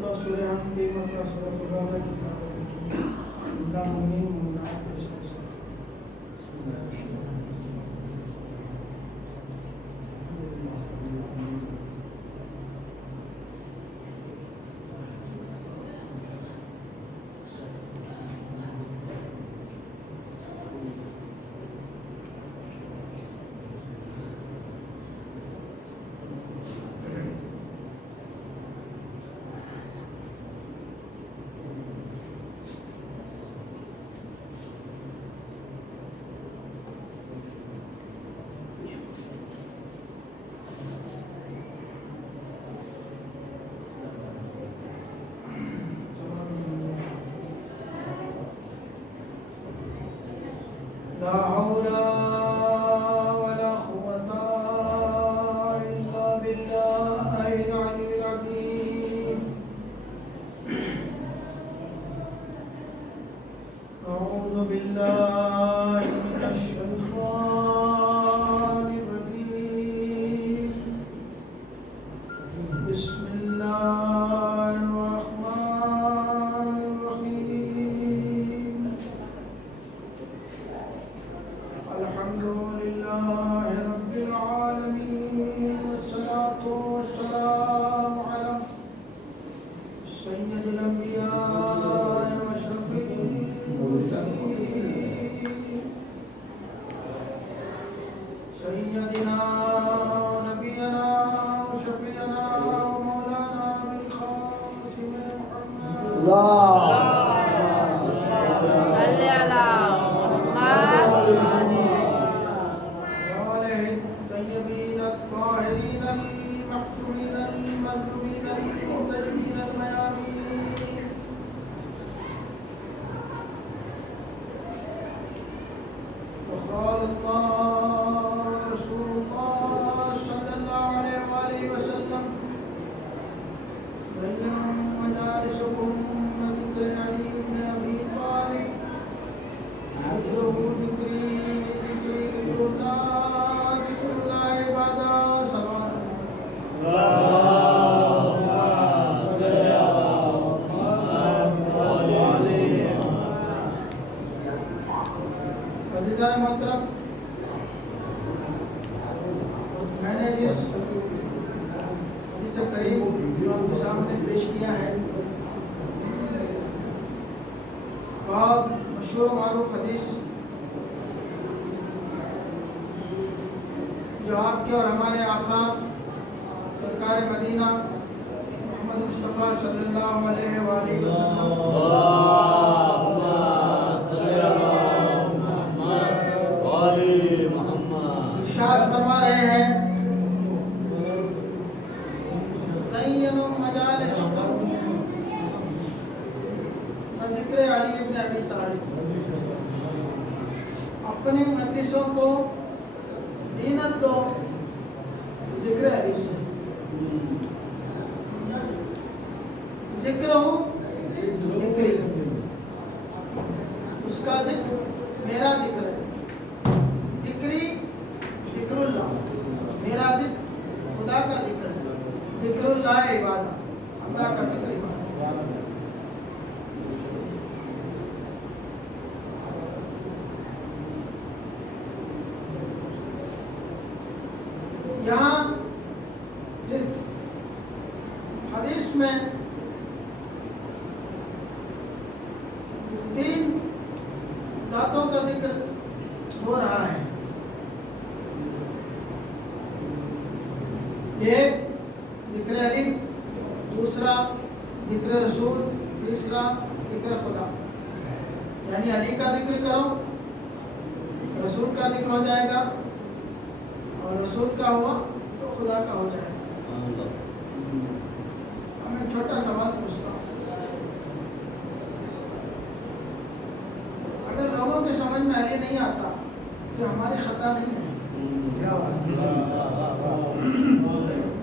مرتبہ سورہ ہم 3 مرتبہ سورہ قرآن کی تلاوت کی اللہ مومنین مومنات کو اس میں لا حول ولا قوة إلا بالله العلي العظيم أعوذ بالله من الشيطان الرجيم بسم الله الرحمن الرحيم الحمد لله رب العالمين والصلاة والسلام على سيد الأنبياء وأشرف المرسلين سيدنا نبينا وشفيعنا ومولانا بالقاسم محمد صل على محمد وآله الطيبين الطاهرين المحسومين المظلومين المحترمين الميامين وقال الله رسول الله صلى الله عليه وآله وسلم بينوا مجالسكم وذكر علي بن أبي طالب ذكره ذكري ذكري ذكر الله عباده صلوات عزیزان محترم، میں نے جس حدیث کریم جو آپ کے سامنے پیش کیا ہے بہت مشہور و معروف حدیث جو آپ کے اور ہمارے آقا سرکار مدینہ محمد مصطفیٰ صلی اللہ علیہ وآلہ وسلم ارشاد فرما رہے ہیں زینوا مجالسکم ذکر علی بن ابی طالب، اپنی مجلسوں کو زینت دو ذکر علی سے، ذکر ہوں ذکری، اس کا ذکر میرا ذکر ہے، ذکری ذکر اللہ، میرا ذکر خدا کا ذکر ہے، ذکر اللہ عبادہ، اللہ کا ذکر عبادہ۔ یہاں جس حدیث میں 3 ذاتوں کا ذکر ہو رہا ہے، ایک ذکر علی، دوسرا ذکر رسول، تیسرا ذکر خدا، یعنی علی کا ذکر کرو رسول کا ذکر ہو جائے گا، اور رسول کا ہوا تو خدا کا ہو جائے گا۔ میں چھوٹا سوال پوچھتا ہوں، اگر لوگوں کے سمجھ میں علی نہیں آتا تو ہماری خطا نہیں ہے؟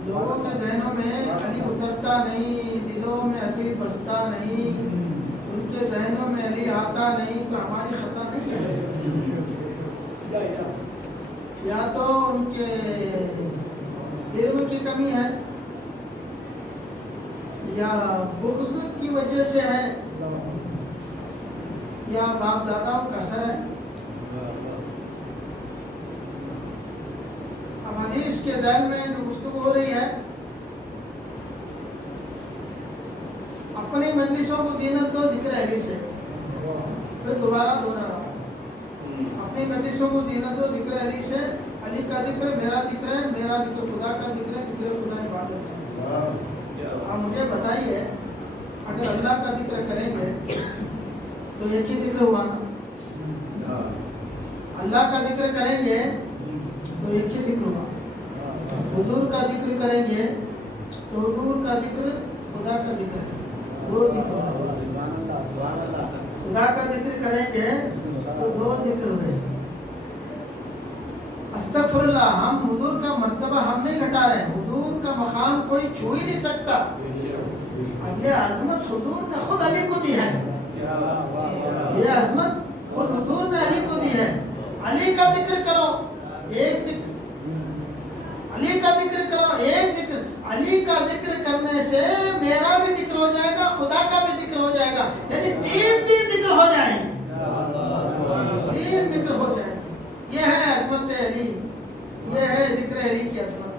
لوگوں کے ذہنوں میں علی اترتا نہیں، دلوں میں علی بستا نہیں، ان کے ذہنوں میں علی آتا نہیں، تو ہماری خطا نہیں ہے؟ یا تو ان کے علم کی کمی ہے، یا بغض کی وجہ سے ہے یا باپ داداؤں کا اثر ہے؟ اب حدیث کے ذہن میں جو گفتگو ہو رہی ہے، اپنی مجلسوں کو زینت دو ذکر علی سے. پھر دوبارہ دوہرا رہا، اپنی مجلسوں کو زینت دو ذکر علی سے. علی کا ذکر میرا ذکر ہے، میرا ذکر خدا کا ذکر ہے، ذکر خدا عبادت ہے. اب مجھے بتائیے، اگر اللہ کا ذکر کریں گے تو ایک ہی ذکر ہوا نا؟ اللہ کا ذکر کریں گے تو ایک ہی ذکر ہوا. حضور کا ذکر کریں گے تو حضور کا ذکر خدا کا ذکر ہے، دو ذکر. خدا کا ذکر کریں گے تو دو ذکر ہوئے. استغفر اللہ، ہم حضور کا مرتبہ ہم نہیں گھٹا رہے ہیں، حضور کا مقام کوئی چھو ہی نہیں سکتا. اب یہ عظمت حضور نے خود علی کو دی ہے، یہ عظمت خود حضور نے علی کو دی ہے. علی کا ذکر کرو، ایک ذکر. علی کا ذکر کرو، ایک ذکر. علی کا ذکر کرنے سے میرا بھی ذکر ہو جائے گا، خدا کا بھی ذکر ہو جائے گا، یعنی تین ذکر ہو جائیں گے، تین ذکر ہو جائیں گے. یہ ہے عظمت علی، یہ ہے ذکر علی کی عظمت.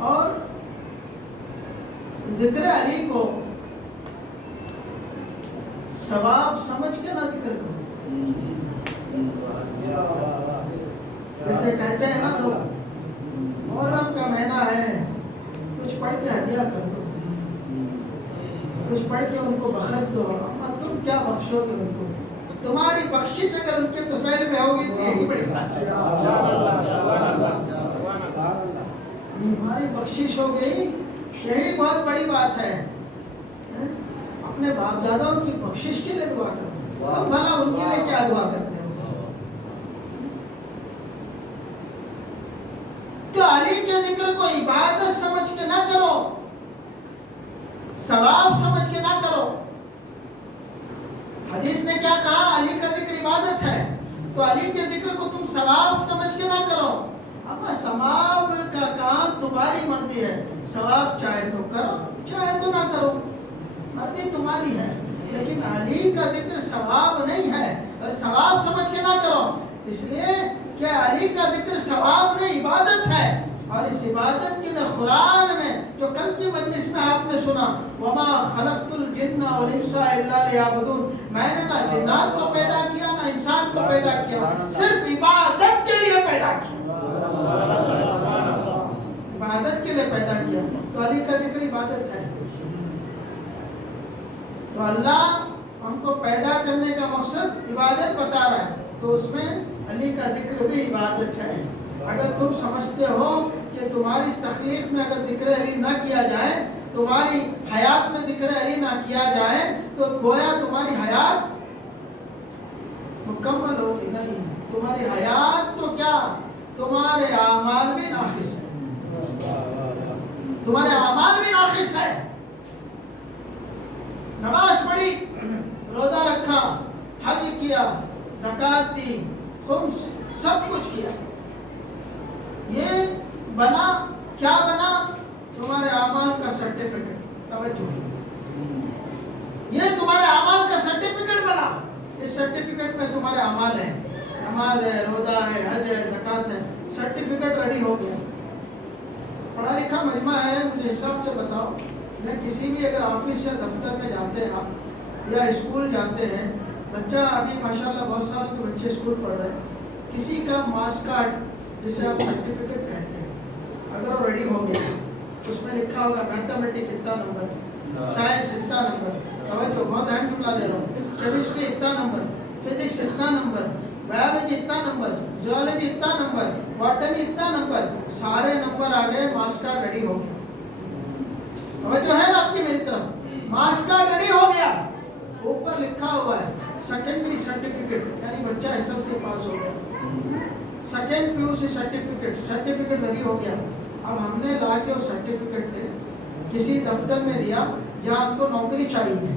اور ذکر علی کو ثواب سمجھ کے نہ ذکر کرو. جیسے کہتے ہیں نا لوگ، محرم کا مہینہ ہے، کچھ پڑھ کے ہدیہ کر دو، کچھ پڑھ کے ان کو بخش دو. اما تم کیا بخشو گے ان کو؟ تمہاری بخشش اگر ان کے طفیل میں ہوگی تو یہی بڑی بات ہے. تمہاری بخشش ہو گئی، یہی بہت بڑی بات ہے. اپنے باپ داداؤں کی بخشش کے لیے دعا کرو، تم بھلا ان کے لیے کیا دعا کرتے ہو؟ تو علی کے ذکر کو عبادت سمجھ کے نہ کرو، ثواب سمجھ کے نہ کرو. حدیث نے کیا کہا؟ علی کا ذکر عبادت ہے، تو علی کے ذکر کو تم ثواب سمجھ کے نہ کرو. اب ثواب کا کام تمہاری مرضی ہے، ثواب چاہے تو کرو چاہے تو نہ کرو، مرضی تمہاری ہے. لیکن علی کا ذکر ثواب نہیں ہے، اور ثواب سمجھ کے نہ کرو، اس لیے کہ علی کا ذکر ثواب نہیں، عبادت ہے. اور اس عبادت کے لیے قرآن میں جو کل کی مجلس میں آپ نے سنا، وما خلقت الجن والانس الا لیعبدون، میں نے نہ جنات کو پیدا کیا نہ انسان کو پیدا کیا، صرف عبادت کے لیے پیدا کیا، عبادت کے لیے پیدا کیا. تو علی کا ذکر عبادت ہے. تو اللہ ہم کو پیدا کرنے کا مقصد عبادت بتا رہا ہے، تو اس میں علی کا ذکر بھی عبادت ہے. اگر تم سمجھتے ہو کہ تمہاری تخلیق میں اگر ذکر علی نہ کیا جائے، تمہاری حیات میں ذکر علی نہ کیا جائے، تو گویا تمہاری حیات مکمل ہوگی نہیں. تمہاری حیات تو کیا، تمہارے اعمال بھی ناقص ہے، تمہارے اعمال بھی ناقص ہے. نماز پڑھی، روزہ رکھا، حج کیا، زکات دی، خمس، سب کچھ کیا، یہ بنا کیا بنا؟ تمہارے اعمال کا سرٹیفکیٹ. توجہ، یہ تمہارے اعمال کا سرٹیفکیٹ بنا. اس سرٹیفکیٹ میں تمہارے اعمال ہیں، نماز ہے، روزہ ہے، حج ہے، زکات ہے، سرٹیفکیٹ ریڈی ہو گیا. پڑھا لکھا مجمع ہے، مجھے حساب سے بتاؤ، یا کسی بھی اگر آفس یا دفتر میں جاتے ہیں آپ، یا اسکول جاتے ہیں، بچہ ابھی ماشاءاللہ بہت سارے کے بچے اسکول پڑھ رہے ہیں، کسی کا مارکس کارڈ جسے آپ سرٹیفکیٹ کہتے ہیں، اگر وہ ریڈی ہو گیا، اس میں لکھا ہوگا میتھمیٹک اتنا نمبر، سائنس اتنا نمبر، توجہ بہت اہم جملہ دے رہا ہوں، کیمسٹری اتنا نمبر، فزکس اتنا نمبر، بایولوجی اتنا نمبر، زیولوجی اتنا نمبر، باٹنی اتنا نمبر، سارے نمبر آ گئے، مارکس کارڈ ریڈی ہو گیا. توجہ ہے نا آپ کی میری طرف؟ مارکس کارڈ ریڈی ہو گیا، اوپر لکھا ہوا ہے سیکنڈری سرٹیفکیٹ، یعنی بچہ اس سب سے پاس ہو گیا. سیکنڈ پیو سی سرٹیفکیٹ ریڈی ہو گیا. اب ہم نے لا کے اس سرٹیفکیٹ پہ کسی دفتر میں دیا جہاں آپ کو نوکری چاہیے.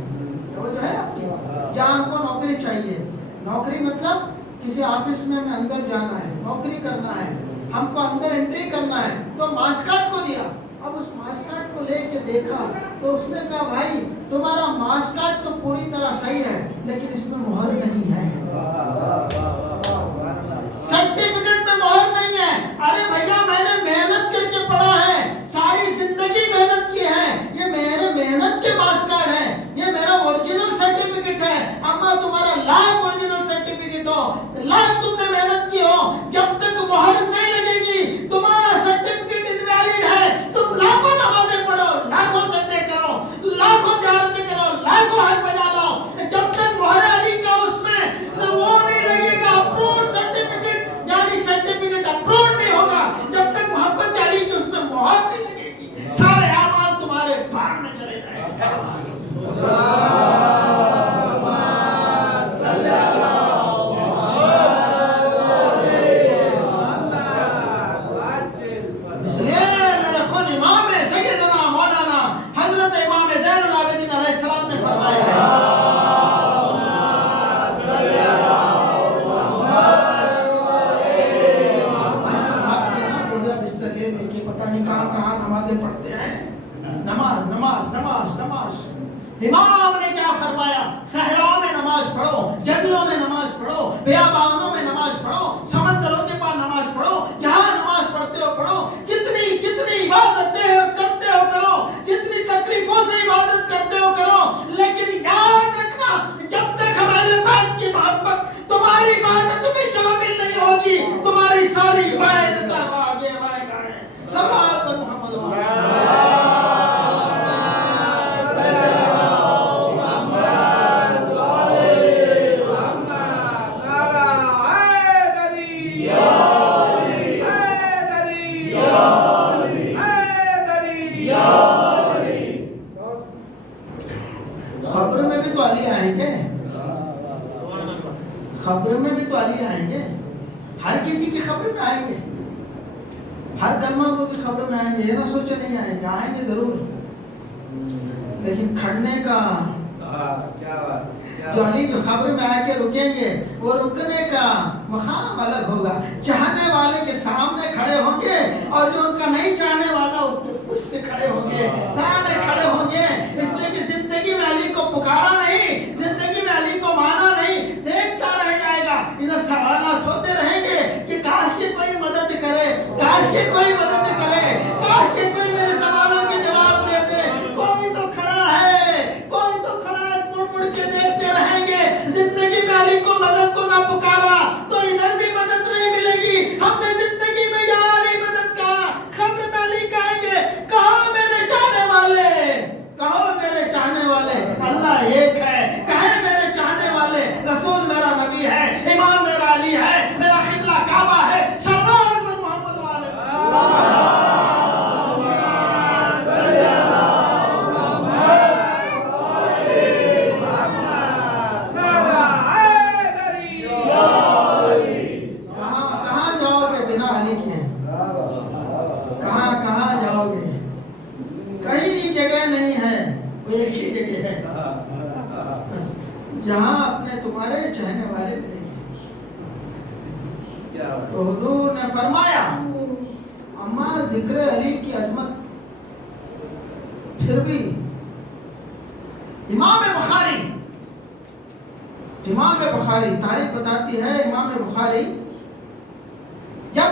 توجہ ہے آپ کی؟ جہاں آپ کو نوکری چاہیے. نوکری مطلب کسی آفس میں ہمیں اندر جانا ہے، نوکری کرنا ہے، ہم کو اندر انٹری کرنا ہے، تو ماس کارڈ کو دیا. اب اس ماس کارڈ کو لے کے دیکھا تو اس نے کہا بھائی تمہارا ماس کارڈ تو پوری طرح صحیح ہے لیکن اس میں مہر نہیں ہے، سرٹیفکیٹ میں مہر نہیں ہے. ارے بھیا میں نے محنت کر کے پڑھا ہے، ساری زندگی محنت کی ہے، یہ میرے محنت کے ماس کارڈ ہے، یہ میرا اوریجنل سرٹیفکیٹ ہے. اما تمہارا لاکھ اوریجنل سرٹیفکیٹ ہو، لاکھ تم نے محنت کی ہو، جب تک مہر نہیں لگے گی تمہارا سرٹیفکیٹ انویلڈ ہے. تم لاکھوں نمازیں پڑھو، لاکھوں سجدے کرو، لاکھوں زیارتیں کرو، لاکھوں حج بجا لو، جب تک مہر علی کا اس میں وہ نہیں لگے گا، اپروڈ سرٹیفکیٹ یعنی سرٹیفکیٹ اپروڈ نہیں ہوگا، جب تک محبت علی کی اس میں مہر نہیں لگے گی سارے اعمال تمہارے بھاڑ میں چلے جائیں گے. امام نے کیا فرمایا؟ صحراؤں میں نماز پڑھو، جنگلوں میں نماز پڑھو، بیابانوں میں نماز پڑھو، سمندروں کے پاس نماز پڑھو، جہاں نماز پڑھتے ہو پڑھو، کتنی عبادتیں کرتے ہو کرو، جتنی تکلیفوں سے عبادت کرتے ہو کرو، لیکن یاد رکھنا جب تک ہمارے پاس کی محبت تمہاری عبادت میں شامل نہیں ہوگی تمہاری ساری عبادت آگے رائے گا. صلوات پر محمد خبروں میں بھی تو علی آئیں گے، ہر کسی کی خبر میں آئیں گے، ہر کلمہ کو کی خبر میں آئیں گے، یہ نہ سوچے نہیں آئیں گے ضرور، لیکن کھڑنے کا جو علی جو خبر میں آ کے رکیں گے وہ رکنے کا مقام الگ ہوگا. چاہنے والے کے سامنے کھڑے ہوں گے اور جو ان کا نہیں چاہنے والا اس کے پشت کھڑے ہوں گے، سامنے کھڑے ہوں گے، اس لیے کہ زندگی میں علی کو پکارا نہیں، زندگی میں علی کو مانا نہیں، دیکھتا رہ جائے گا. ادھر سوالات ہوتے رہیں گے کہ کاش کہ کوئی مدد کرے، کاش کہ کوئی مدد کرے، کاش کہ کوئی میرے سوالوں کے جواب دے دے. کوئی تو کھڑا ہے، کوئی تو کھڑا ہے، مڑ کے دیکھتے رہیں گے. زندگی میں علی کو مدد کو نہ پکارا تو ادھر بھی مدد نہیں ملے گی. ہم نے زندگی میں یا علی مدد کا خبر میں علی کہیں گے کہاں میرے چاہنے والے، کہاں میرے چاہنے والے. اللہ ایک ہے، کہے میرے چاہنے والے، رسول میرا نبی ہے، امام میرا علی ہے، میرا قبلہ کعبہ ہے. صلوات پر محمد والے جہاں اپنے تمہارے چاہنے والے تھے. تو حضور نے فرمایا اما ذکر علی کی عظمت. پھر بھی امام بخاری تاریخ بتاتی ہے، امام بخاری جب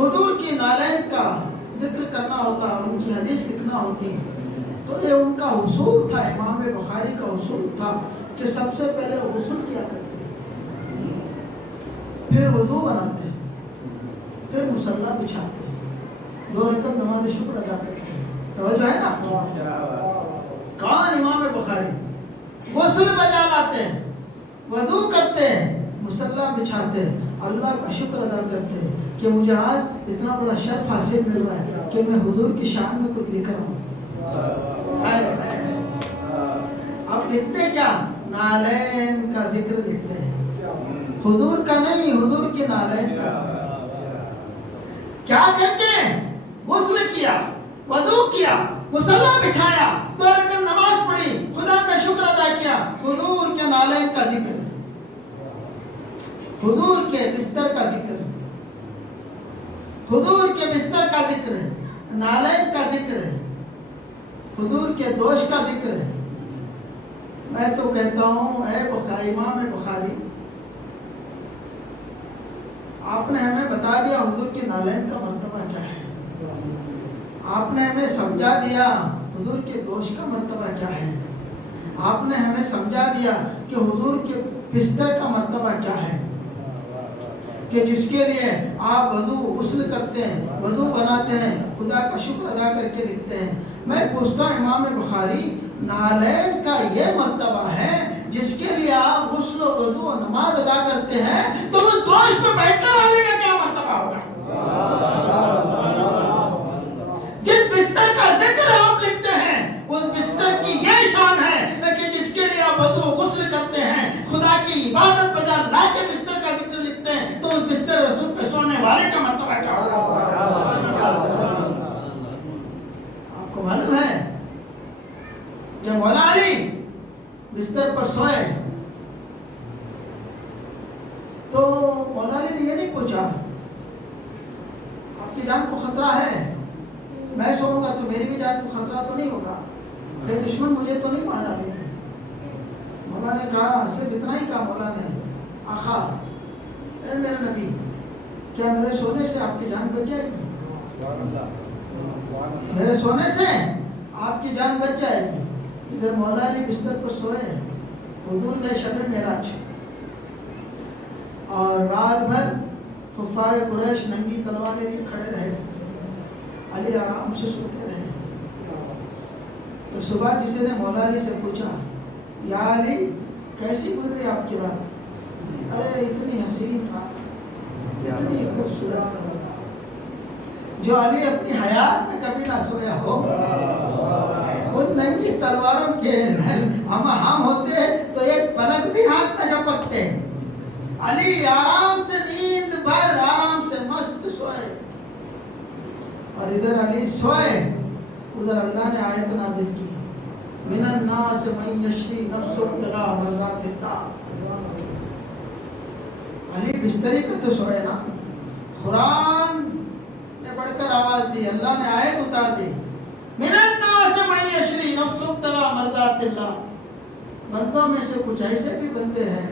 حضور کی نالین کا ذکر کرنا ہوتا، ان کی حدیث لکھنا ہوتی تو یہ ان کا اصول تھا، امام بخاری کا اصول تھا کہ سب سے پہلے غسل کیا کرتے، پھر وضو بناتے، پھر مصلی بچھاتے، 2 رکعت نماز شکر ادا کرتے. توجہ ہے نا؟ کون امام بخاری؟ غسل بجا لاتے ہیں، وضو کرتے ہیں، مصلی بچھاتے، اللہ کا شکر ادا کرتے ہیں کہ مجھے آج اتنا بڑا شرف حاصل مل رہا ہے کہ میں حضور کی شان میں کچھ لکھ رہا ہوں. اب لکھتے کیا؟ نالین کا ذکر لکھتے ہیں، حضور کا نہیں، حضور کے نالین کا. کیا کرتے ہیں؟ غسل کیا، وضو کیا، مصلی بچھایا، 2 رکعت نماز پڑھی، خدا کا شکر ادا کیا، حضور کے نالین کا ذکر، حضور کے بستر کا ذکر. حضور کے بستر کا ذکر ہے، نالین کا ذکر ہے، حضور کے دوش کا ذکر ہے۔ میں تو کہتا ہوں اے امام بخاری، آپ نے ہمیں بتا دیا حضور کے نالین کا مرتبہ کیا ہے، آپ نے ہمیں سمجھا دیا حضور کے دوش کا مرتبہ کیا ہے، آپ نے ہمیں سمجھا دیا کہ حضور کے بستر کا مرتبہ کیا ہے، کہ جس کے لیے آپ وضو غسل کرتے ہیں، وضو بناتے ہیں، خدا کا شکر ادا کر کے لکھتے ہیں۔ میں پوچھتا ہوں امام بخاری، نالین کا یہ مرتبہ ہے جس کے لیے آپ غسل و وضو و نماز ادا کرتے ہیں، تو وہ دوش پہ بیٹھنے والے کا کیا مرتبہ ہوگا؟ جس بستر کا ذکر آپ لکھتے ہیں اس بستر کی یہ شان ہے کہ جس کے لیے آپ وضو و غسل کرتے ہیں، خدا کی عبادت بجا لا کے بستر کا ذکر لکھتے ہیں، تو اس بستر رسول پہ سونے والے کا مرتبہ کیا ہوگا؟ آپ کو معلوم ہے جب مولا علی بستر پر سوئے تو مولا علی نے یہ نہیں پوچھا آپ کی جان کو خطرہ ہے، میں سوؤں گا تو میری بھی جان کو خطرہ تو نہیں ہوگا، کہ دشمن مجھے تو نہیں مار ڈالے گا۔ مولا نے کہا صرف اتنا ہی کہا مولا نے، آخا اے میرے نبی، کیا میرے سونے سے آپ کی جان بچ جائے گی؟ میرے سونے سے آپ کی جان بچ جائے گی۔ ادھر مولا علی بستر پر سوئے، حضور نے شب معراج اور رات بھر کفار قریش ننگی تلواریں بھی کھڑے رہے، علی آرام سے سوتے رہے۔ تو صبح کسی نے مولا علی سے پوچھا، یا علی کیسی گزری آپ کی رات؟ ارے اتنی حسین رات، اتنی خوبصورت رات، جو علی اپنی حیات میں کبھی نہ سویا ہو۔ ان ننگی تلواروں کے ہم ہوتے تو ایک پلک بھی ہاتھ نہ جھپکتے۔ علی آرام سے نیند بھر آرام سے مست سوئے، اور ادھر علی سوئے، ادھر اللہ نے آیت نازل کی، من الناس من یشری نفسه ابتغاء مرضات اللہ۔ علی بستری پہ تو سوئے نا، قرآن نے بڑھ کر آواز دی، اللہ نے آیت اتار دی، من الناس من یشری نفسه ابتغاء مرضات اللہ۔ بندوں میں سے کچھ ایسے بھی بندے ہیں،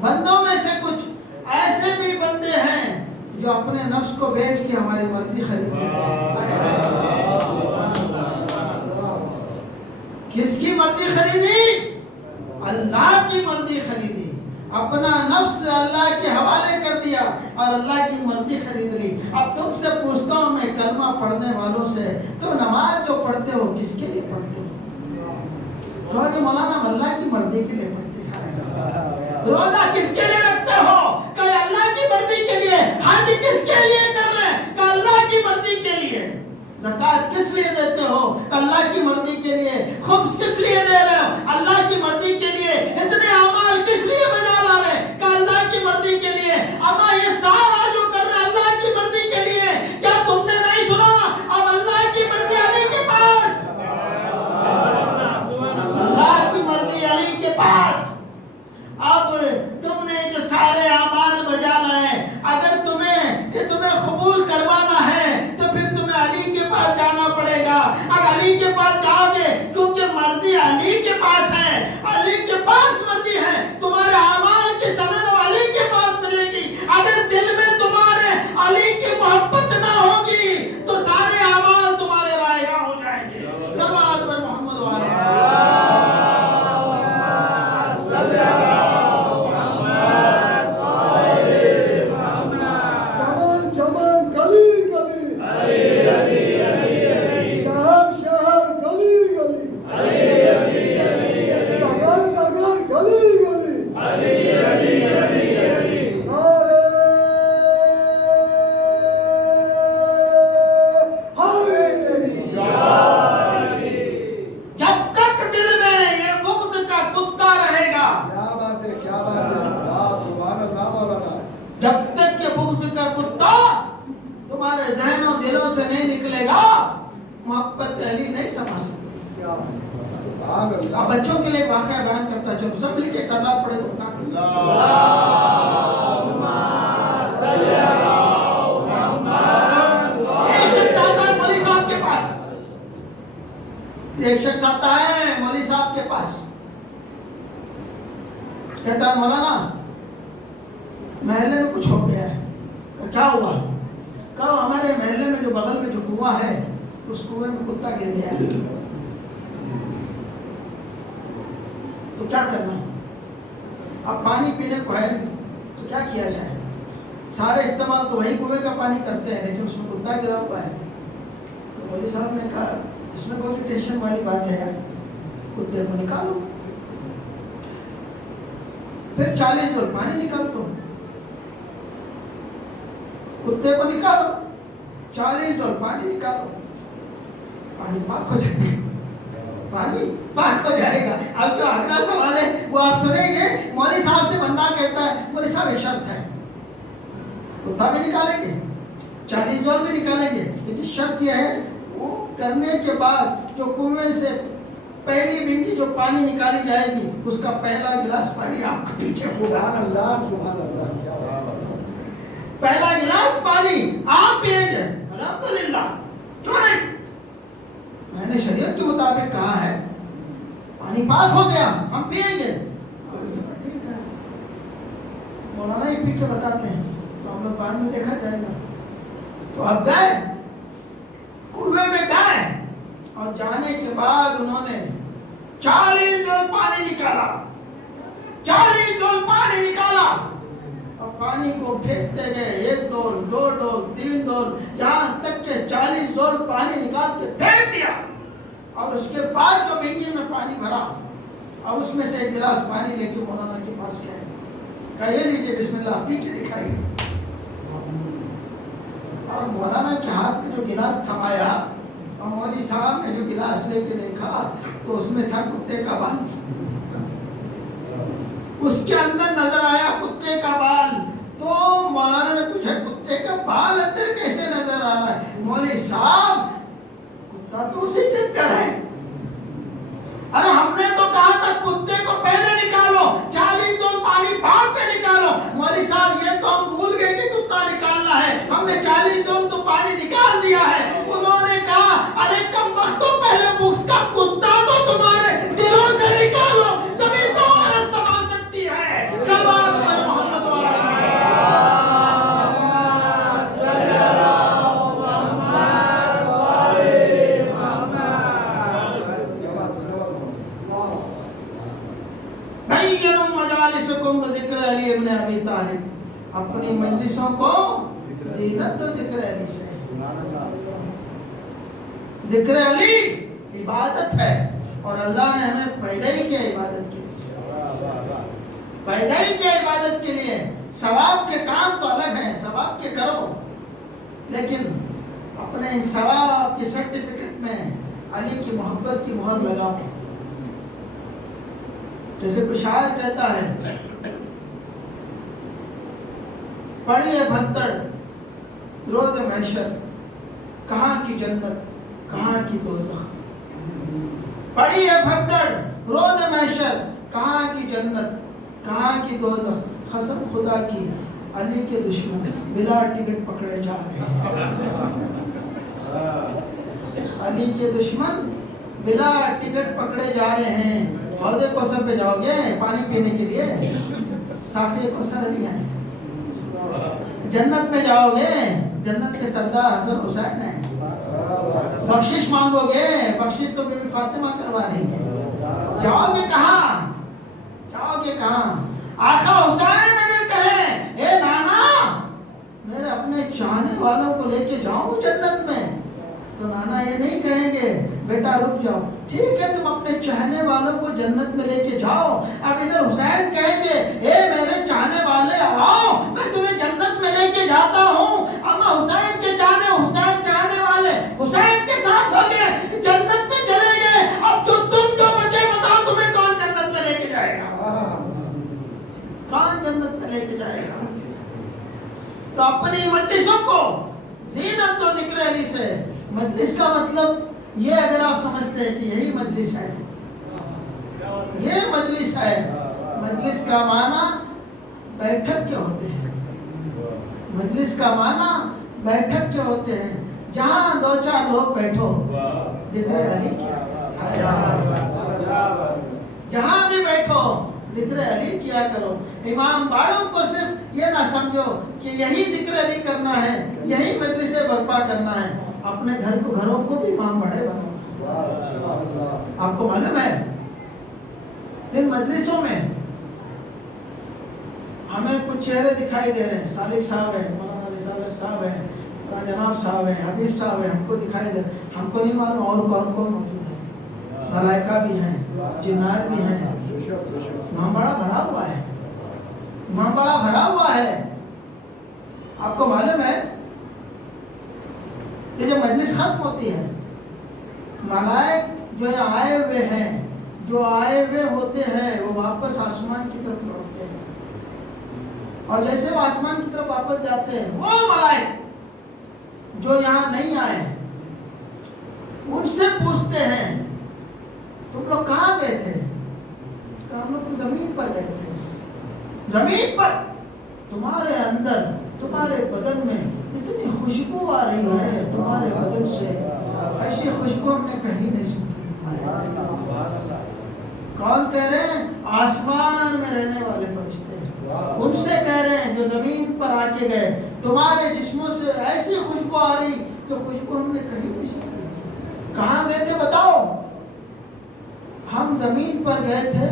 بندوں میں سے کچھ ایسے بھی بندے ہیں جو اپنے نفس کو بیچ کے ہماری مرضی خریدتے ہیں۔ کس کی مرضی خریدی؟ اللہ کی مرضی خریدی، اپنا نفس اللہ کے حوالے کر دیا اور اللہ کی مرضی خرید لی۔ اب تم سے پوچھتا ہوں میں کلمہ پڑھنے والوں سے، تو نماز جو پڑھتے ہو کس کے لیے پڑھتے ہو؟ کہو کہ مولانا ہم اللہ کی مرضی کے لیے پڑھتے ہیں۔ روزہ کس کے لیے رکھتے ہو؟ کہ اللہ کی مرضی کے لیے۔ حج کس کے لیے کر رہے ہیں؟ کہ اللہ کی مرضی کے لیے۔ زکوٰۃ کس لیے دیتے ہو؟ اللہ کی مرضی کے لیے۔ خمس کس لیے دے رہے ہو؟ اللہ کی مرضی کے لیے۔ اتنے اعمال کس لیے بجا لا رہے ہیں؟ کہ اللہ کی مرضی کے لیے۔ اما یہ سارا جو کر رہے ہیں اللہ کی مرضی کے لیے، کیا تم نے نہیں سنا اب اللہ کی مرضی علی کے پاس؟ اللہ کی مرضی علی کے پاس۔ اب تم نے جو سارے اعمال بجا لائے، اگر تمہیں قبول کروانا ہے تو پھر تمہیں علی کے پاس جانا پڑے گا۔ اگر علی کے پاس جاؤ گے، کیونکہ مرضی علی کے پاس ہے، علی کے پاس مرضی ہے، تمہارے اعمال کی سند علی کے پاس ملے گی۔ اگر دل میں تمہارے علی کی محبت نہ ہوگی تو سارے اعمال تمہارے رائے ہو جائیں گے۔ صلوات پر محمد وعلیہ بچوں کے لیے واقعہ بیان کرتا چلو، سب مل کے ایک سلام پڑھے تو یار مولانا محلے میں کچھ ہو گیا ہے. کیا ہوا؟ کہا ہمارے محلے میں جو بغل میں جو کنواں ہے اس کنویں میں کتا گر گیا ہے. تو کیا کرنا؟ اب پانی پینے کو ہے نہیں تو کیا کیا جائے؟ سارے استعمال تو وہی کنویں کا پانی کرتے ہیں لیکن اس میں کتا گرا ہوا ہے. تو مولوی صاحب نے کہا اس میں کوئی ٹینشن والی بات ہے یار, کتے کو نکالو. پھر 40 جول پانی نکال دو, کتے کو نکالو, 40 جول پانی نکالو, پانی پاک ہو جائے گا. پانی پاک ہو جائے گا. اب جو اگلا سوال ہے وہ آپ سنیں گے. مولوی صاحب سے بندہ کہتا ہے مولوی صاحب ایک شرط ہے, کتا بھی نکالیں گے 40 جول بھی نکالیں گے لیکن شرط یہ ہے وہ کرنے کے بعد جو کنویں سے پہلی بنگی جو پانی نکالی جائے گی اس کا پہلا گلاس پانی آپ کو پیچھے ہوگا. سبحان اللہ سبحان اللہ, کیا بات ہے. پہلا گلاس پانی آپ پیئیں گے. الحمدللہ, کیوں نہیں؟ میں نے شریعت کے مطابق کہا ہے پانی پاک ہو گیا ہم پیئیں گے. مولانا ہی پی کے بتاتے ہیں تو ہم لوگ بعد میں دیکھا جائے گا. تو اب گئے کنویں میں گئے اور جانے کے بعد انہوں نے 40 جول پانی نکالا, 40 جول پانی نکالا اور پانی کو پھینکتے گئے. 1 ڈول 2 ڈول 3 ڈول یہاں تک کہ 40 جول پانی نکال کے پھینک دیا. اور اس کے بعد جو بھنگی میں پانی بھرا اب اس میں سے ایک گلاس پانی لے کے مولانا کے پاس گئے. کہا یہ لیجیے بسم اللہ, پی کے دکھائیے. اور مولانا کے ہاتھ میں جو گلاس تھمایا اور مولوی صاحب نے جو گلاس لے کے دیکھا تو اس میں تھا کتے کا بال. اس کے اندر نظر آیا کتے کا بال. تو مولانا نے پوچھا کتے کا بال اندر کیسے نظر آ رہا ہے؟ مولوی صاحب کتا تو اسی کے اندر ہے. ارے ہم نے تو کہا تھا کتے کو پہلے نکالو, 40 جول پانی بعد میں نکالو. مولوی صاحب یہ تو ہم بھول گئے کہ کتا نکالنا ہے, ہم نے 40 جول تو پانی نکال دیا ہے. انہوں نے کہا ارے کم وقت پہلے اس کا کتا تو تمہارے دلوں سے نکالو تبھی تو عورت سنبھال سکتی ہے. سلام محمد ذکر علی ابن ابی طالب. اپنی مجلسوں کو زینت تو ذکر علی سے. ذکر علی عبادت ہے اور اللہ نے ہمیں پیدا ہی کیا عبادت کے لیے, پیدا ہی کیا عبادت کے لیے. ثواب کے کام تو الگ ہیں, ثواب کے کرو, لیکن اپنے ثواب کی سرٹیفکیٹ میں علی کی محبت کی مہر لگاؤ. جیسے کوئی شاعر کہتا ہے پڑی ہے بھتڑ روز محشر, کہاں کی جنت کہاں کی دوزخ. پڑی ہے بھتڑ روز محشر, کہاں کی جنت کہاں کی دوزخ. قسم خدا کی علی کے دشمن بلا ٹکٹ پکڑے جا رہے ہیں. علی کے دشمن بلا ٹکٹ پکڑے جا رہے ہیں. حوض کوثر پہ جاؤ گے پانی پینے کے لیے, ساقی کوثر علی ہیں. جنت میں جاؤ گے جنت کے سردار حسن حسین ہیں. بخشش مانگو گے بخشش تو بی بی فاطمہ کروا رہی ہے. جاؤ گے کہاں, جاؤ گے کہاں؟ آقا حسین اگر کہیں اے نانا میرے اپنے چاہنے والوں کو لے کے جاؤں جنت میں, تو نانا یہ نہیں کہیں گے بیٹا رک جاؤ, ٹھیک ہے تم اپنے چاہنے والوں کو جنت میں لے کے جاؤ. اب ادھر حسین کہیں گے اے میرے چاہنے والے آؤ میں تمہیں جنت میں لے کے جاتا ہوں. اما حسین کے چاہنے والے حسین کے ساتھ ہو گئے جنت میں چلے گئے. اب جو تم جو بچے بتاؤ تمہیں کون جنت میں لے کے جائے گا, کون جنت میں لے کے جائے گا؟ تو اپنی مجلسوں کو زینت و ذکر علی سے. مجلس کا مطلب یہ اگر آپ سمجھتے ہیں کہ یہی مجلس ہے, یہ مجلس ہے. مجلس کا معنی بیٹھک کے ہوتے ہیں, مجلس کا معنی بیٹھک کے ہوتے ہیں جہاں 2-4 لوگ بیٹھو ذکر علی کیا. جہاں بھی بیٹھو ذکر علی کیا کرو. امام باڑوں کو صرف یہ نہ سمجھو کہ یہی ذکر علی کرنا ہے, یہی مجلس برپا کرنا ہے. اپنے گھروں کو بھی امام باڑے بناؤ. آپ کو معلوم ہے ان مجلسوں میں ہمیں کچھ چہرے دکھائی دے رہے ہیں. صالح صاحب ہیں, مولانا رضا صاحب ہیں, جناب صاحب ہیں, حبیب صاحب ہیں, ہم کو دکھائی دے رہے. ہم کو نہیں معلوم اور کون کون موجود ہے. ملائکہ بھی ہیں, جنات بھی ہیں. امام باڑہ بھرا ہوا ہے, امام باڑہ بھرا ہوا ہے. آپ کو معلوم ہے کہ جب مجلس ختم ہوتی ہے ملائک جو آئے ہوئے ہیں, جو آئے ہوئے ہوتے ہیں, وہ واپس آسمان کی طرف لوٹتے ہیں. اور جیسے وہ آسمان کی طرف واپس جاتے ہیں, وہ ملائک جو یہاں نہیں آئے ان سے پوچھتے ہیں تم لوگ کہاں گئے تھے؟ ہم لوگ تو زمین پر گئے تھے. زمین پر تمہارے اندر, تمہارے بدن میں اتنی خوشبو آ رہی ہے تمہارے بدن سے, ایسی خوشبو ہم نے کہیں نہیں سنی. کون کہہ رہے ہیں؟ آسمان میں رہنے والے فرشتے. ان سے کہہ رہے ہیں جو زمین پر آ کے گئے تمہارے جسموں سے ایسی خوشبو آ رہی کہ خوشبو ہم نے کہیں نہیں سنی. کہاں گئے تھے بتاؤ؟ ہم زمین پر گئے تھے,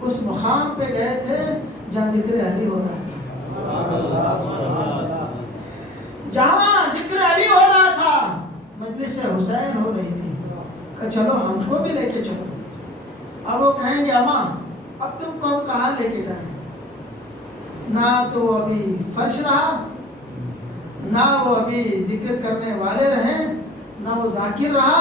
اس مقام پہ گئے تھے جہاں ذکر علی ہو رہا تھا, جہاں ذکر علی ہو رہا تھا. مجلس حسین ہو رہی تھی. کہ چلو ہم کو بھی لے کے چلو. اب وہ کہیں گے اماں اب تم کو کہاں لے کے جائیں؟ نہ تو وہ ابھی فرش رہا, نہ وہ ابھی ذکر کرنے والے رہیں, نہ وہ ذاکر رہا,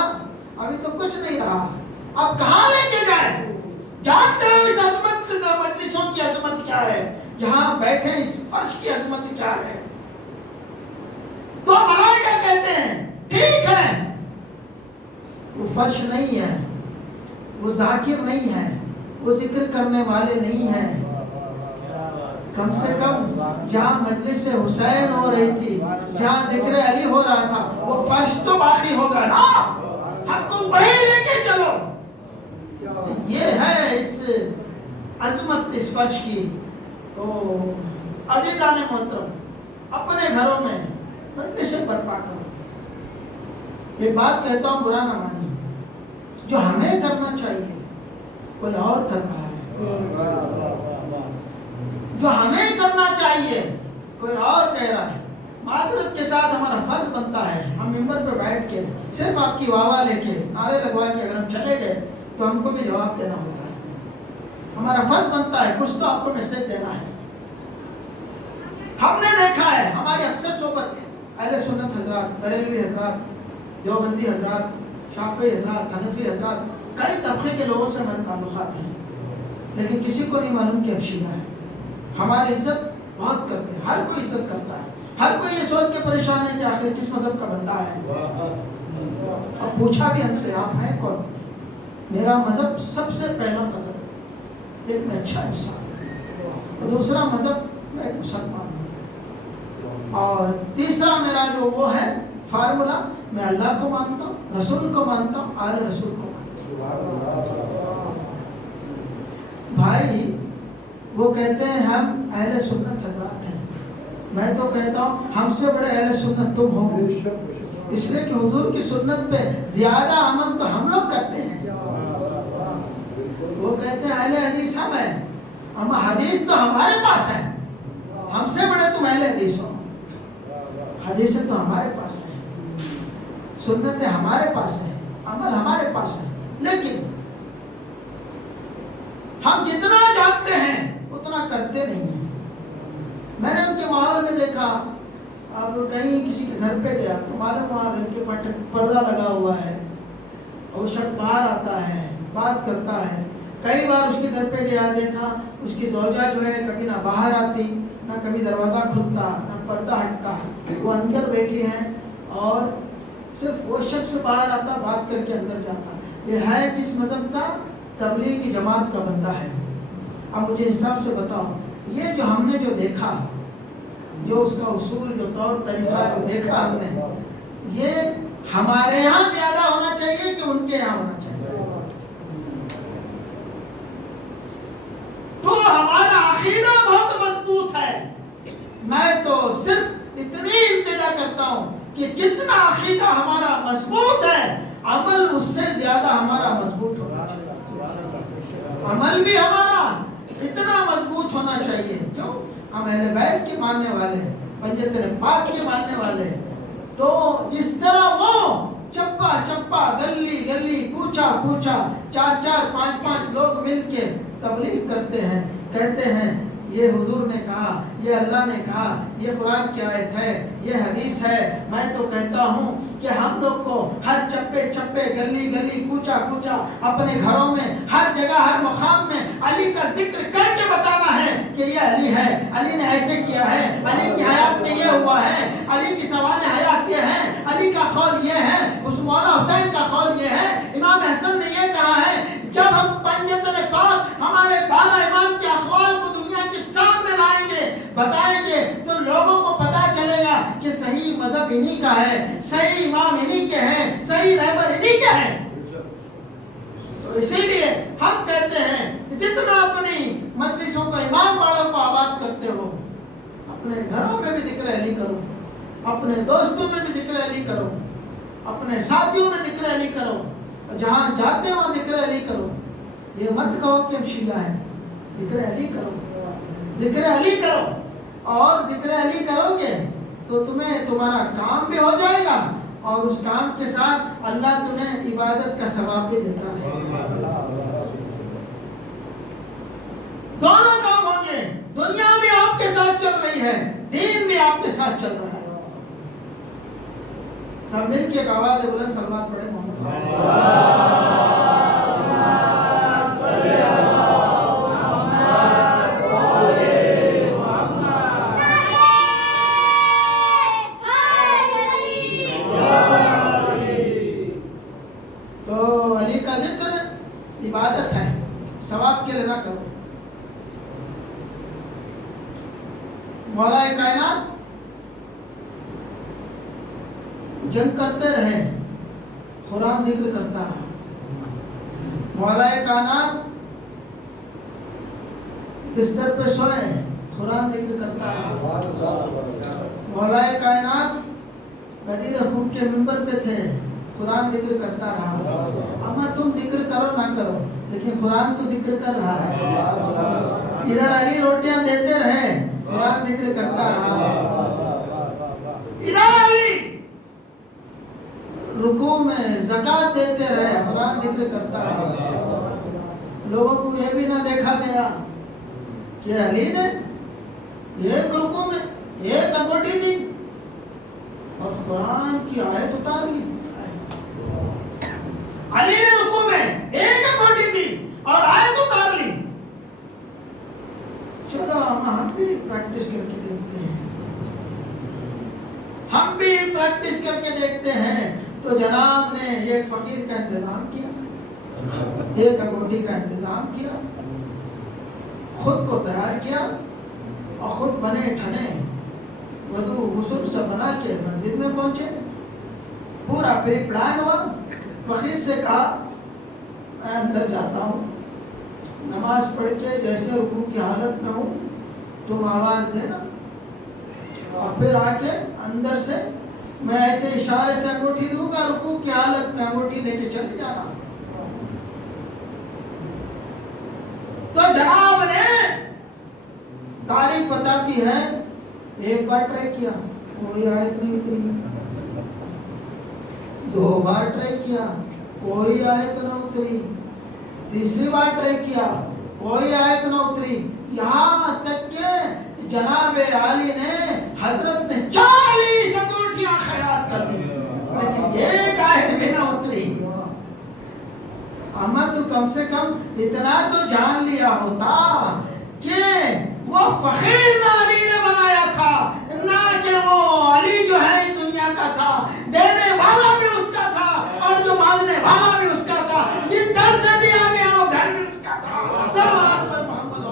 ابھی تو کچھ نہیں رہا. اب کہاں لے کے جائیں؟ جانتے ہو اس عظمت مجلسوں کی عظمت کیا ہے, جہاں بیٹھے اس فرش کی عظمت کیا ہے. تو ملائکہ کہتے ہیں ٹھیک ہے وہ فرش نہیں ہے, وہ ذاکر نہیں ہے, وہ ذکر کرنے والے نہیں ہیں. کم سے کم جہاں مجلس حسین ہو رہی تھی, جہاں ذکر علی ہو رہا تھا, وہ فرش تو باقی ہوگا نا. ہم کو وہیں لے کے چلو. یہ ہے اس عظمت اس فرش کی. تو عزیزان محترم اپنے گھروں میں مجلس برپا کرو. ایک بات کہتا ہوں برا نہ مانی, جو ہمیں کرنا چاہیے کوئی اور کر رہا ہے, جو ہمیں کرنا چاہیے کوئی اور کہہ رہا ہے. معذرت کے ساتھ ہمارا فرض بنتا ہے ہم ممبر پہ بیٹھ کے صرف آپ کی واہ لے کے نعرے لگوا کے اگر ہم چلے گئے تو ہم کو بھی جواب دینا ہوتا ہے. ہمارا فرض بنتا ہے کچھ تو آپ کو میسج دینا ہے. ہم نے دیکھا ہے ہماری اکثر صحبت اہل سنت حضرات, بریلوی حضرات, دیوبندی حضرات, شافعی حضرات, حنفی حضرات, کئی طبقے کے لوگوں سے ہمارے تعلقات ہیں, لیکن کسی کو نہیں معلوم کہ ہم شیعہ ہیں. ہماری عزت بہت کرتے ہیں, ہر کوئی عزت کرتا ہے, ہر کوئی یہ سوچ کے پریشان ہے کہ آخر کس مذہب کا بندہ ہے. اب پوچھا بھی ہم سے آپ ہیں کون؟ میرا مذہب سب سے پہلا مذہب ایک میں اچھا انسان, اور دوسرا مذہب میں ایک مسلمان ہوں, اور تیسرا میرا جو وہ ہے فارمولا, میں اللہ کو مانتا ہوں, رسول کو مانتا ہوں, آل رسول کو مانتا ہوں. بھائی وہ کہتے ہیں ہم اہل سنت حضرات ہیں, میں تو کہتا ہوں ہم سے بڑے اہل سنت تم ہو, اس لیے کہ حضور کی سنت پہ زیادہ عمل تو ہم لوگ کرتے ہیں. وہ کہتے ہیں اہل حدیث ہم ہیں, ہم حدیث تو ہمارے پاس ہے, ہم سے بڑے تم اہل حدیث ہو. حدیثیں تو ہمارے پاس ہیں, سنتیں ہمارے پاس ہیں, عمل ہمارے پاس ہے, لیکن ہم جتنا جانتے ہیں اتنا کرتے نہیں ہیں. میں نے ان کے ماحول میں دیکھا, اب کہیں کسی کے گھر پہ گیا تو معلوم وہاں گھر کے پردہ لگا ہوا ہے, اور شخص باہر آتا ہے, بات کرتا ہے. کئی بار اس کے گھر پہ گیا, دیکھا اس کی زوجہ جو ہے کبھی نہ باہر آتی, نہ کبھی دروازہ کھلتا, نہ پردہ ہٹتا, وہ اندر بیٹھی ہیں اور صرف وہ شخص باہر آتا, بات کر کے اندر جاتا. یہ ہے کس مذہب کا؟ تبلیغ کی جماعت کا بندہ ہے. اب مجھے حساب سے بتاؤ, یہ جو ہم نے جو دیکھا, جو اس کا اصول, جو طور طریقہ جو دیکھا ہم نے, یہ ہمارے یہاں زیادہ ہونا چاہیے کہ ان کے یہاں ہونا چاہیے؟ صرف اتنی التجا کرتا ہوں کہ جتنا عقیدہ ہمارا مضبوط ہے عمل اس سے زیادہ ہمارا مضبوط ہونا چاہیے. عمل بھی ہمارا اتنا مضبوط ہونا چاہیے. کیوں؟ ہم اہل بیت کے ماننے والے ہیں, پنجتن پاک کے ماننے والے ہیں. تو جس طرح وہ چپا چپا گلی گلی کوچا کوچا 4 4 5 5 لوگ مل کے تبلیغ کرتے ہیں, کہتے ہیں یہ حضور نے کہا, یہ اللہ نے کہا, یہ قرآن کی آیت ہے, یہ حدیث ہے. میں تو کہتا ہوں کہ ہم لوگ کو ہر چپے چپے گلی گلی کوچا کوچا اپنے گھروں میں ہر جگہ ہر مقام میں علی کا ذکر کر کے بتانا ہے کہ یہ علی ہے, علی نے ایسے کیا ہے, علی کی حیات میں یہ ہوا ہے, علی کی سوانح حیات یہ ہے, علی کا قول یہ ہے, اس مولانا حسین کا قول یہ ہے, امام حسن نے یہ کہا ہے. جب ہم پنجتن پاک ہمارے بالا امام کے اقوال کو دنیا کے سامنے لائیں گے, بتائیں گے, تو لوگوں کو پتا چلے گا کہ صحیح مذہب انہی کا ہے, صحیح امام انہی کے ہیں, صحیح رہبر انہی کے ہیں. تو اسی لیے ہم کہتے ہیں کہ جتنا اپنی مجلسوں کو امام والوں کو آباد کرتے ہو, اپنے گھروں میں بھی ذکر علی کرو, اپنے دوستوں میں بھی ذکر علی کرو, اپنے ساتھیوں میں ذکر علی کرو, جہاں جاتے ہو ذکر علی کرو. یہ مت کہو کہ ہم شیعہ ہیں, ذکر علی کرو, ذکر علی کرو. اور ذکر علی کرو گے تو تمہیں تمہارا کام بھی ہو جائے گا, اور اس کام کے ساتھ اللہ تمہیں عبادت کا ثواب بھی دیتا ہے. دونوں کام ہوں گے, دنیا بھی آپ کے ساتھ چل رہی ہے, دین بھی آپ کے ساتھ چل رہا ہے. سب مل کے ایک آواز بلند صلوات پڑھے محمد. تو علی کا ذکر عبادت ہے, ثواب کے لیے نہ کرو. مولا کائنات جنگ کرتے رہے, قرآن ذکر کرتا رہا. مولا کائنات بستر پہ سوئے, قرآن ذکر کرتا رہا. مولا کائنات غدیر خون کے منبر پہ تھے, قرآن ذکر کرتا رہا. اما تم ذکر کرو نہ کرو, لیکن قرآن تو ذکر کر رہا ہے. ادھر علی روٹیاں دیتے رہے, قرآن ذکر کرتا رہا. ادھر علی رکوع میں زکوٰۃ دیتے رہے, قرآن ذکر کرتا رہا. لوگوں کو یہ بھی نہ دیکھا گیا کہ علی نے ایک رکوع میں ایک انگوٹھی دی اور قرآن کی آیت اتار لی. علی نے رکوع میں ایک انگوٹھی دی اور آیت اتار لی. چلو ہم بھی پریکٹس کر کے دیکھتے ہیں, ہم بھی پریکٹس کر کے دیکھتے ہیں. تو جناب نے ایک فقیر کا انتظام کیا, ایک انگوٹھی کا انتظام کیا, خود کو تیار کیا اور خود بنے ٹھنے وضو غسل سے بنا کے مسجد میں پہنچے. پورا پری پلان ہوا. فقیر سے کہا میں اندر جاتا ہوں, نماز پڑھ کے جیسے رکوع کی حالت میں ہوں تم آواز دینا, اور پھر آ کے اندر سے میں ایسے اشارے سے انگوٹھی دوں گا, رکوع کی حالت میں انگوٹھی لے کے چلے جانا. تو جناب نے تاریخ بتاتی ہے, ایک بار ٹرائی کیا کوئی آیت نہیں اتری, 2 بار ٹرائی کیا کوئی آیت نہ اتری, تیسری بار ٹرائی کیا کوئی آیت نہ اتری. یہاں تک کہ جناب عالی نے حضرت نے 40 انگوٹھیاں خیرات کر دی, لیکن ایک آیت بھی نہ اتری. اما تو کم سے کم اتنا تو جان لیا ہوتا کہ وہ فقیر نہ علی نے بنایا تھا, نہ کہ وہ علی جو ہے دنیا کا تھا, دینے والا بھی اس کا تھا اور جو مانگنے والا بھی اس کا تھا. جس در سے دیا گیا وہ گھر بھی اس کا تھا. صلوات پر محمد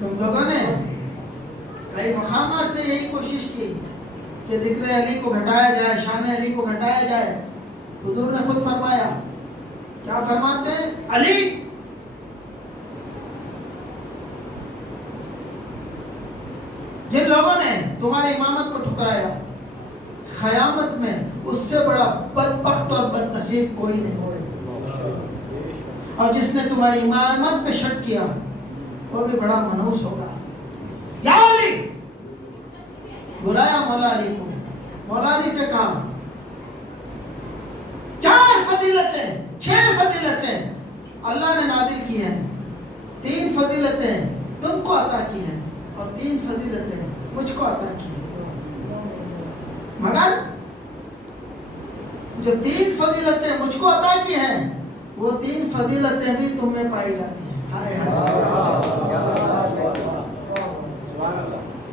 تم لوگوں نے کئی مقامات سے یہی کوشش کی کہ ذکر علی کو گھٹایا جائے, شان علی کو گھٹایا جائے. حضور نے خود فرمایا آپ فرماتے ہیں علی جن لوگوں نے تمہاری امامت کو ٹھکرایا قیامت میں اس سے بڑا بدبخت اور بد نصیب کوئی نہیں ہوگا، اور جس نے تمہاری امامت پہ شک کیا وہ بھی بڑا منحوس ہوگا۔ یا علی، بلایا مولا علی کو، مولا علی سے کہا 4 فضیلتیں 6 فضیلتیں اللہ نے نازل کی ہیں، 3 فضیلتیں تم کو عطا کی ہیں اور 3 فضیلتیں مجھ کو عطا کی ہیں، مگر جو 3 فضیلتیں مجھ کو عطا کی ہیں وہ 3 فضیلتیں بھی تم میں پائی جاتی ہیں۔ ہائے ہائے،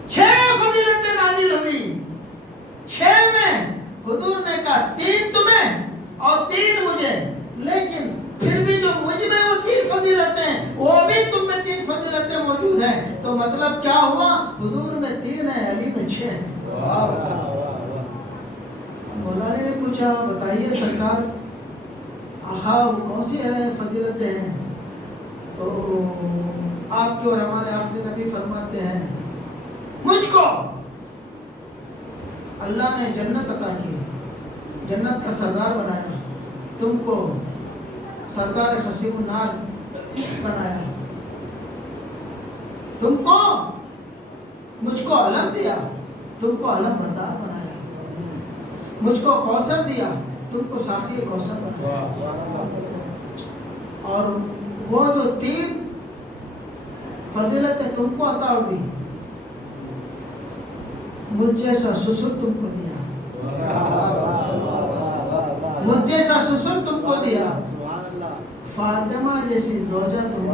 6 فضیلتیں نازل ہوئی، 6 میں حضور نے کہا 3 تمہیں اور 3 مجھے، لیکن پھر بھی جو مجھ میں وہ 3 فضیلتیں وہ بھی تم میں 3 فضیلتیں موجود ہیں، تو مطلب کیا ہوا؟ حضور میں 3 ہے، علی میں 6 ہے۔ مولا علی نے پوچھا بتائیے سرکار آقا وہ کون سی ہے فضیلتیں ہیں؟ تو آپ کے اور ہمارے آخری نبی فرماتے ہیں مجھ کو اللہ نے جنت عطا کی، جنت کا سردار بنایا، تم کو سردار خصیب النار بنایا، تم کو مجھ کو علم دیا، تم کو علم بردار بنایا، مجھ کو کوثر دیا، تم کو ساقی کوثر بنایا، اور وہ جو 3 فضیلتیں تم کو عطا ہوگی مجھ جیسا سسر تم کو دیا، مجھ جیسا سسر تم کو دیا، فاطمہ جیسی زوجہ تم کو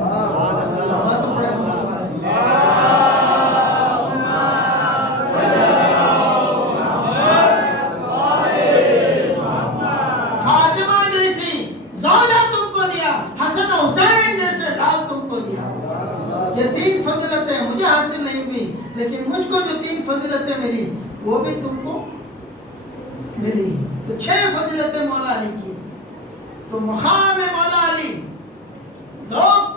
فاطمہ جیسی زوجہ تم کو دیا، حسن حسین جیسے لال تم کو دیا۔ یہ 3 فضیلتیں مجھے حاصل نہیں ہوئی، لیکن مجھ کو جو 3 فضیلتیں ملی وہ بھی تم کو ملی، تو 6 فضیلتیں مولا علی کی۔ تو مقام مولا علی لوگ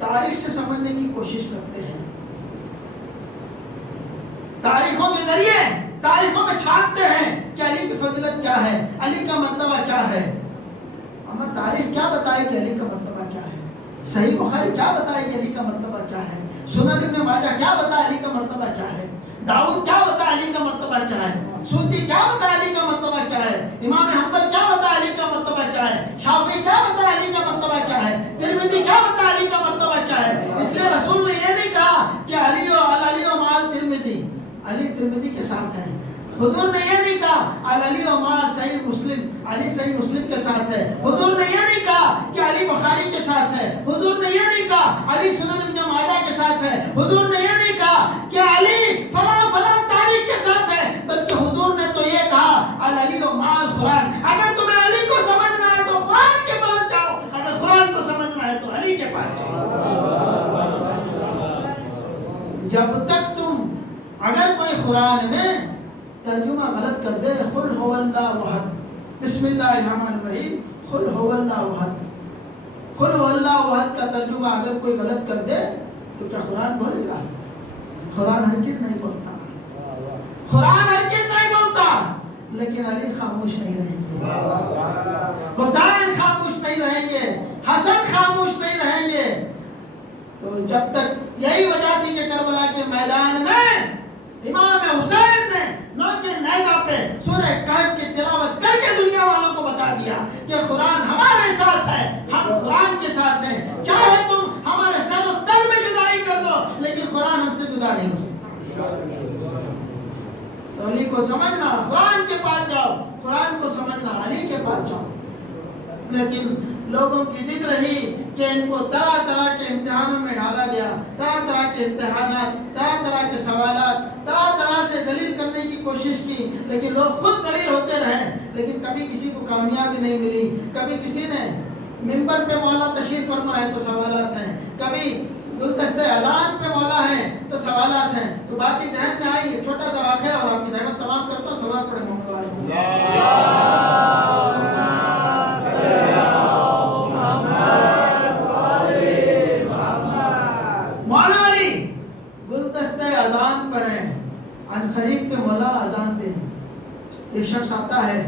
تاریخ سے سمجھنے کی کوشش کرتے ہیں، تاریخوں کے ذریعے تاریخوں میں چھاپتے ہیں کہ علی کی فضیلت کیا ہے، علی کا مرتبہ کیا ہے۔ ہمیں تاریخ کیا بتائے کہ علی کا مرتبہ کیا ہے؟ صحیح بخاری کیا بتائے کہ علی کا مرتبہ کیا ہے؟ سنن ابن ماجہ کیا بتائے علی کا مرتبہ کیا ہے؟ داؤد کیا بتائے علی کا مرتبہ کیا ہے؟ سوتی کیا بتائے علی کا مرتبہ کیا ہے؟ امام حنبل کیا بتائے علی کا مرتبہ کیا ہے؟ شافعی کیا بتائے علی کا مرتبہ کیا ہے؟ ترمذی کیا بتائے علی کا مرتبہ کیا ہے؟ اس لیے رسول نے یہ نہیں کہا کہ علی و مال ترمذی، علی ترمذی کے ساتھ ہے۔ حضور نے یہ نہیں کہا علی و مال صحیح مسلم، علی صحیح مسلم کے ساتھ ہے۔ حضور نے یہ نہیں کہا کہ علی بخاری کے ساتھ ہے۔ حضور نے یہ نہیں کہا علی سنن ابن ماجہ کے ساتھ ہے۔ حضور نے یہ نہیں کہا کہ علی فلاں فلاں تاریخ کے ساتھ ہے، بلکہ حضور نے تو یہ کہا علی و مال قرآن۔ اگر تمہیں علی کو سمجھنا ہے تو قرآن کے پاس جاؤ، اگر قرآن کو سمجھنا ہے تو علی کے پاس جاؤ۔ جب تک تم اگر کوئی قرآن میں ترجمہ غلط کر دے، قل هو اللہ احد، بسم اللہ الرحمن الرحیم، قل هو اللہ احد، قل هو اللہ احد کا ترجمہ اگر کوئی غلط کر دے تو کیا قرآن بولے گا؟ قرآن ہرگز نہیں بولتا، قرآن ہرگز نہیں بولتا، لیکن علی خاموش نہیں رہیں گے، حسین خاموش نہیں رہیں گے، حسن خاموش نہیں رہیں گے۔ تو جب تک یہی وجہ تھی کہ کربلا کے میدان میں امام حسین نے نوکے نیزہ پہ سورہ کہف کی تلاوت کر کے دنیا والوں کو بتا دیا کہ قرآن ہمارے ساتھ ہے، ہم قرآن کے ساتھ ہیں، چاہے تم ہمارے سر و تن میں جدائی کر دو لیکن قرآن ہم سے جدا نہیں ہو سکتا۔ تو علی کو سمجھنا، قرآن کے پاس جاؤ، قرآن کو سمجھنا، علی کے پاس جاؤ۔ لیکن لوگوں کی ضد رہی کہ ان کو طرح طرح کے امتحانوں میں ڈالا گیا، طرح طرح کے امتحانات، طرح طرح کے سوالات، طرح طرح سے ذلیل کرنے کی کوشش کی، لیکن لوگ خود ذلیل ہوتے رہے، لیکن کبھی کسی کو کامیابی نہیں ملی۔ کبھی کسی نے منبر پہ مولا تشریف فرما ہے تو سوالات ہیں، کبھی گلدستہ اذان پہ مولا ہے تو سوالات ہیں۔ تو بات ہی ذہن میں آئی، چھوٹا سا واقعہ اور آپ کی زحمت تمام کرتا ہوں، سوال پڑھے محمد ایک شخص آتا ہے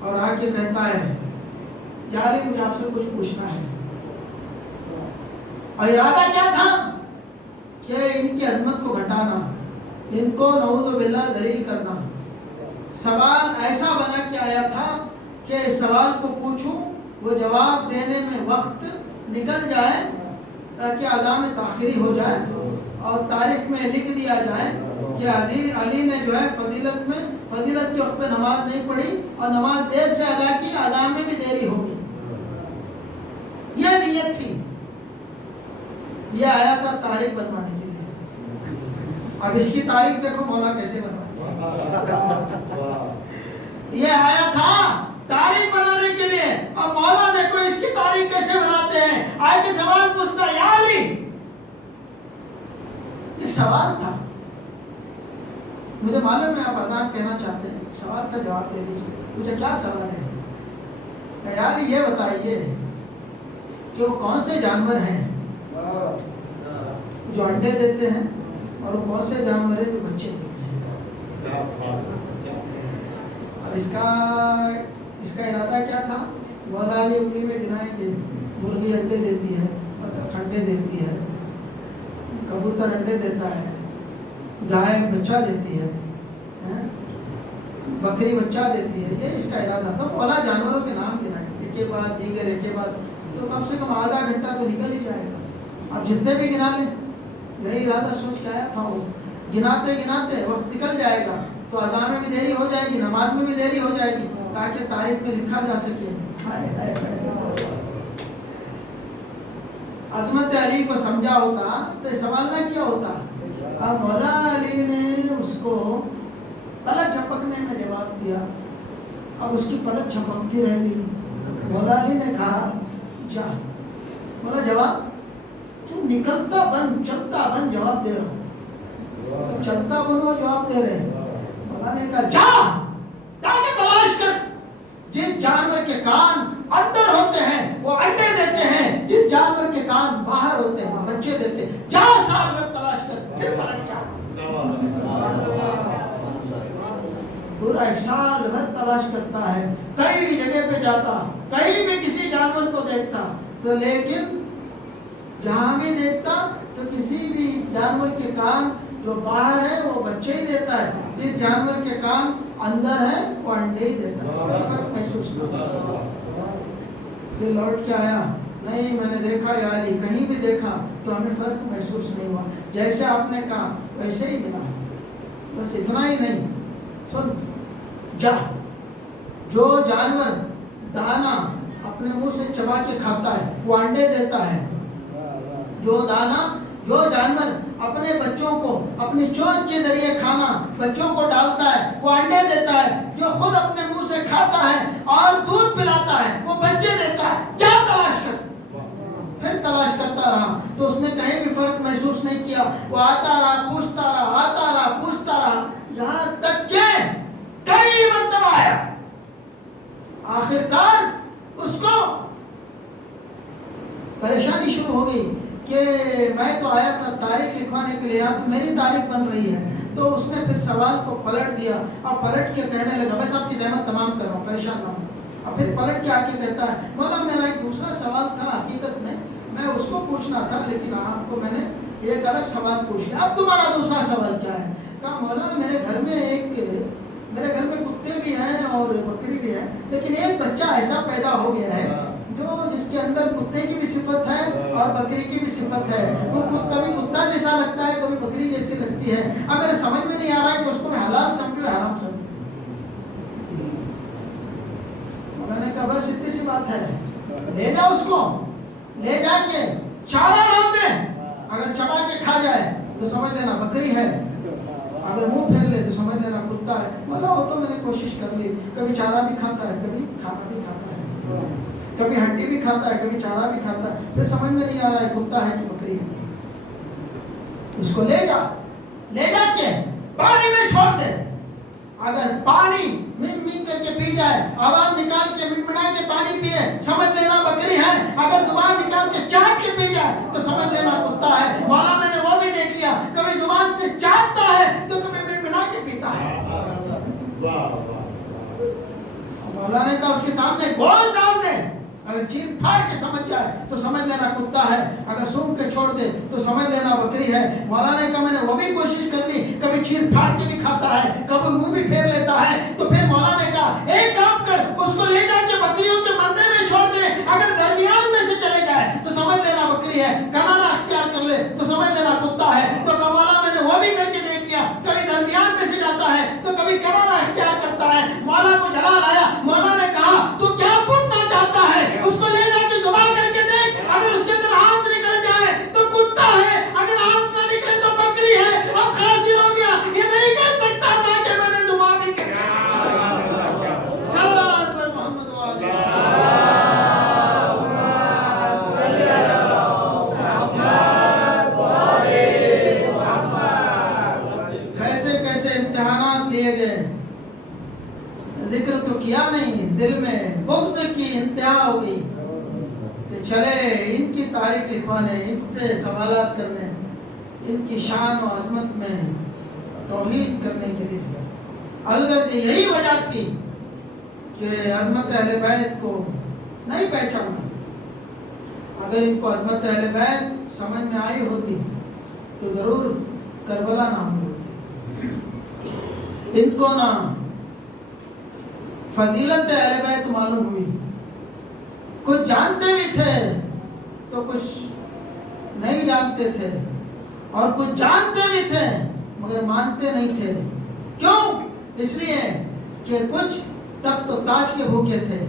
اور آ کے کہتا ہے یا علی مجھے آپ سے کچھ پوچھنا ہے، اور ارادہ کیا تھا کہ ان کی عظمت کو گھٹانا، ان کو نعوذ باللہ ذلیل کرنا۔ سوال ایسا بنا کے آیا تھا کہ اس سوال کو پوچھوں وہ جواب دینے میں وقت نکل جائے تاکہ اعظام تاخیری ہو جائے اور تاریخ میں لکھ دیا جائے کہ حضرت علی نے جو ہے فضیلت کے وقت پہ نماز نہیں پڑھی اور نماز دیر سے ادا کی، اذان میں بھی دیری ہوگی۔ یہ نیت تھی، یہ آیا تھا تاریخ بنوانے کے لیے۔ اب اس کی تاریخ دیکھو مولا کیسے بنوائی۔ یہ آیا تھا تاریخ بنانے کے لیے، اور مولا دیکھو اس کی تاریخ کیسے بناتے ہیں۔ آج کے سوال پوچھتا یا علی، ایک سوال تھا، مجھے معلوم ہے آپ اذان کہنا چاہتے ہیں، سوال کا جواب دے دیجیے، مجھے کیا سوال ہے؟ یا علی یہ بتائیے کہ وہ کون سے جانور ہیں جو انڈے دیتے ہیں اور وہ کون سے جانور ہیں جو بچے دیتے ہیں؟ اور اس کا ارادہ کیا تھا؟ مولا علی انگلی میں گنائیں گے، مرغی انڈے دیتی ہے، انڈے دیتی ہے، کبوتر انڈے دیتا ہے، گائے بچہ دیتی ہے، بکری بچہ دیتی ہے، یہ اس کا ارادہ تھا۔ مولا جانوروں کے نام گنائیں، ایک کے بعد دیگر، ایک کے بعد، تو کم سے کم آدھا گھنٹہ تو نکل ہی جائے گا۔ اب جتنے بھی گنا لیں، یہی ارادہ سوچ کے آیا تھا وہ، گناتے گناتے وقت نکل جائے گا تو اذان میں بھی دیری ہو جائے گی، نماز میں بھی دیری ہو جائے گی، تاکہ تاریخ میں لکھا جا سکے۔ عظمت علی کو سمجھا ہوتا تو سوال نہ کیا ہوتا۔ اب مولا علی نے اس کو پلک جھپکنے میں جواب دیا، اب اس کی پلک جھپکتی رہ گئی۔ مولا علی نے کہا جا، مولا جواب، تو نکلتا بن، چلتا بن، جواب دے رہا، چلتا بن وہ جواب دے رہے۔ مولا نے کہا جا تاکہ تلاش کر، جن جانور کے کان اندر ہوتے ہیں وہ انڈے دیتے ہیں، جن جانور کے کان باہر ہوتے ہیں وہ بچے دیتے ہیں، جا سال بھر تلاش کر، پھر پلٹ کیا پورا ایک سال بھر تلاش کرتا ہے، کئی جگہ پہ جاتا، کہیں بھی کسی جانور کو دیکھتا، تو لیکن جہاں بھی دیکھتا تو کسی بھی جانور کے کان جو باہر ہے وہ بچے ہی دیتا ہے، جس جانور کے کان اندر ہے وہ انڈے ہی دیتا ہے۔ فرق محسوس نہ پھر لوٹ کے آیا، نہیں میں نے دیکھا یا علی، کہیں بھی دیکھا تو ہمیں فرق محسوس نہیں ہوا، جیسے آپ نے کہا ویسے ہی ملا۔ بس اتنا ہی نہیں، سن جا، جو جانور دانا اپنے منہ سے چبا کے کھاتا ہے وہ انڈے دیتا ہے، جو جانور اپنے بچوں کو اپنی چونچ کے ذریعے کھانا بچوں کو ڈالتا ہے وہ انڈے دیتا ہے، جو خود اپنے منہ سے کھاتا ہے اور دودھ پلاتا ہے وہ بچے دیتا ہے، جا تلاش کر۔ پھر تلاش کرتا رہا تو اس نے کہیں بھی فرق محسوس نہیں کیا، وہ آتا رہا، پوچھتا رہا، آتا رہا، پوچھتا رہا، یہاں تک کہ کئی مرتبہ آیا، آخرکار اس کو پریشانی شروع ہو گئی کہ میں تو آیا تھا تاریخ لکھوانے کے لیے، اب میری تاریخ بن رہی ہے۔ تو اس نے پھر سوال کو پلٹ دیا، اب پلٹ کے کہنے لگا، بس آپ کی زحمت تمام کر رہا ہوں، پریشان نہ ہوں۔ اب پھر پلٹ کے آ کے کہتا ہے، مولا میرا ایک دوسرا سوال تھا، حقیقت میں اس کو پوچھنا تھا لیکن آپ کو میں نے ایک الگ سوال پوچھ لیا، اب تمہارا دوسرا سوال کیا ہے؟ کہا مولا میرے گھر میں کتے بھی ہیں اور بکری بھی ہے، لیکن ایک بچہ ایسا پیدا ہو گیا ہے جس کے اندر کتے کی بھی صفت ہے اور بکری کی بھی صفت ہے، وہ خود کبھی کتا جیسا لگتا ہے، کبھی بکری جیسی لگتی ہے، اب میرے سمجھ میں نہیں آ رہا کہ اس کو میں حلال سمجھوں یا حرام سمجھوں۔ میں نے کہا بس اتنی سی بات ہے، لے جا اس کو، لے جا کے چارہ ڈال دے، اگر چبا کے کھا جائے تو سمجھ لینا بکری ہے، اگر منہ پھیر لے تو سمجھ لینا کتا ہے۔ بولا وہ تو میں نے کوشش کر لی، کبھی چارہ بھی کھاتا ہے، کبھی کھانا بھی کھاتا ہے، کبھی ہڈی بھی کھاتا ہے، کبھی چارہ بھی کھاتا ہے، پھر سمجھ میں نہیں آ رہا ہے کتا ہے کہ بکری ہے۔ اس کو لے جا کے پانی میں چھوڑ دے، اگر پانی من کر کے پی جائے، آواز نکال کے منمنا کے پانی پیے، سمجھ لینا بکری ہے، اگر زبان نکال کے چاٹ کے پی جائے تو سمجھ لینا کتا ہے۔ مولا میں نے وہ بھی دیکھ لیا، کبھی زبان سے چاٹتا ہے تو کبھی منمنا کے پیتا ہے۔ مولا نے کہا اس کے سامنے گول ڈال دے، اگر چیر پھاڑ کے سمجھ جائے تو سمجھ لینا کتا ہے، اگر سونگ کے چھوڑ دے تو سمجھ لینا بکری ہے۔ مولا نے کہا میں نے وہ بھی کوشش کر لی، کبھی چیر پھاڑ کے بھی کھاتا ہے، کبھی منہ بھی پھیر لیتا ہے۔ تو پھر مولا نے کہا ایک کام کر، اس کو لے جا کے بکریوں کے بندے میں چھوڑ دے، اگر درمیان میں سے چلے جائے تو سمجھ لینا بکری ہے، کنارہ اختیار کر لے تو سمجھ لینا کتا ہے۔ تو مولا میں نے وہ بھی کر کے دیکھ لیا، کبھی درمیان میں سے جاتا ہے تو کبھی کنارہ اختیار کرتا ہے۔ مولا کو جلال آیا، مولا نے کہا تو کیا پوچھنا چاہتا ہے، اس کو لے جا کے ذبح کر کے دیکھ، اگر اس کے اندر ہاتھ نکل جائے تو کتا ہے، اگر ہاتھ نہ نکلے تو بکری ہے۔ اب خاسر ہو گیا، یہ نہیں کہہ سکتا تھا کہ میں نے ذبح بھی کیا۔ صلوات بر محمد وعلیہ کیسے کیسے امتحانات لیے گئے، ذکر تو کیا نہیں، دل میں بغض کی انتہا ہو گئی کہ چلے ان کی تاریخ لکھوانے، ان سے سوالات کرنے، ان کی شان و عظمت میں توہین کرنے کے لیے۔ الغرض یہی وجہ تھی کہ عظمت اہل بیت کو نہیں پہچانا۔ اگر ان کو عظمت اہل بیت سمجھ میں آئی ہوتی تو ضرور کربلا نہ ہوئی ہوتی، ان کو نہ فضیلت اہل بیت معلوم ہوئی، کچھ جانتے بھی تھے تو کچھ نہیں جانتے تھے، اور کچھ جانتے بھی تھے مگر مانتے نہیں تھے۔ کیوں؟ اس لیے کہ کچھ تخت و تاج کے بھوکے تھے،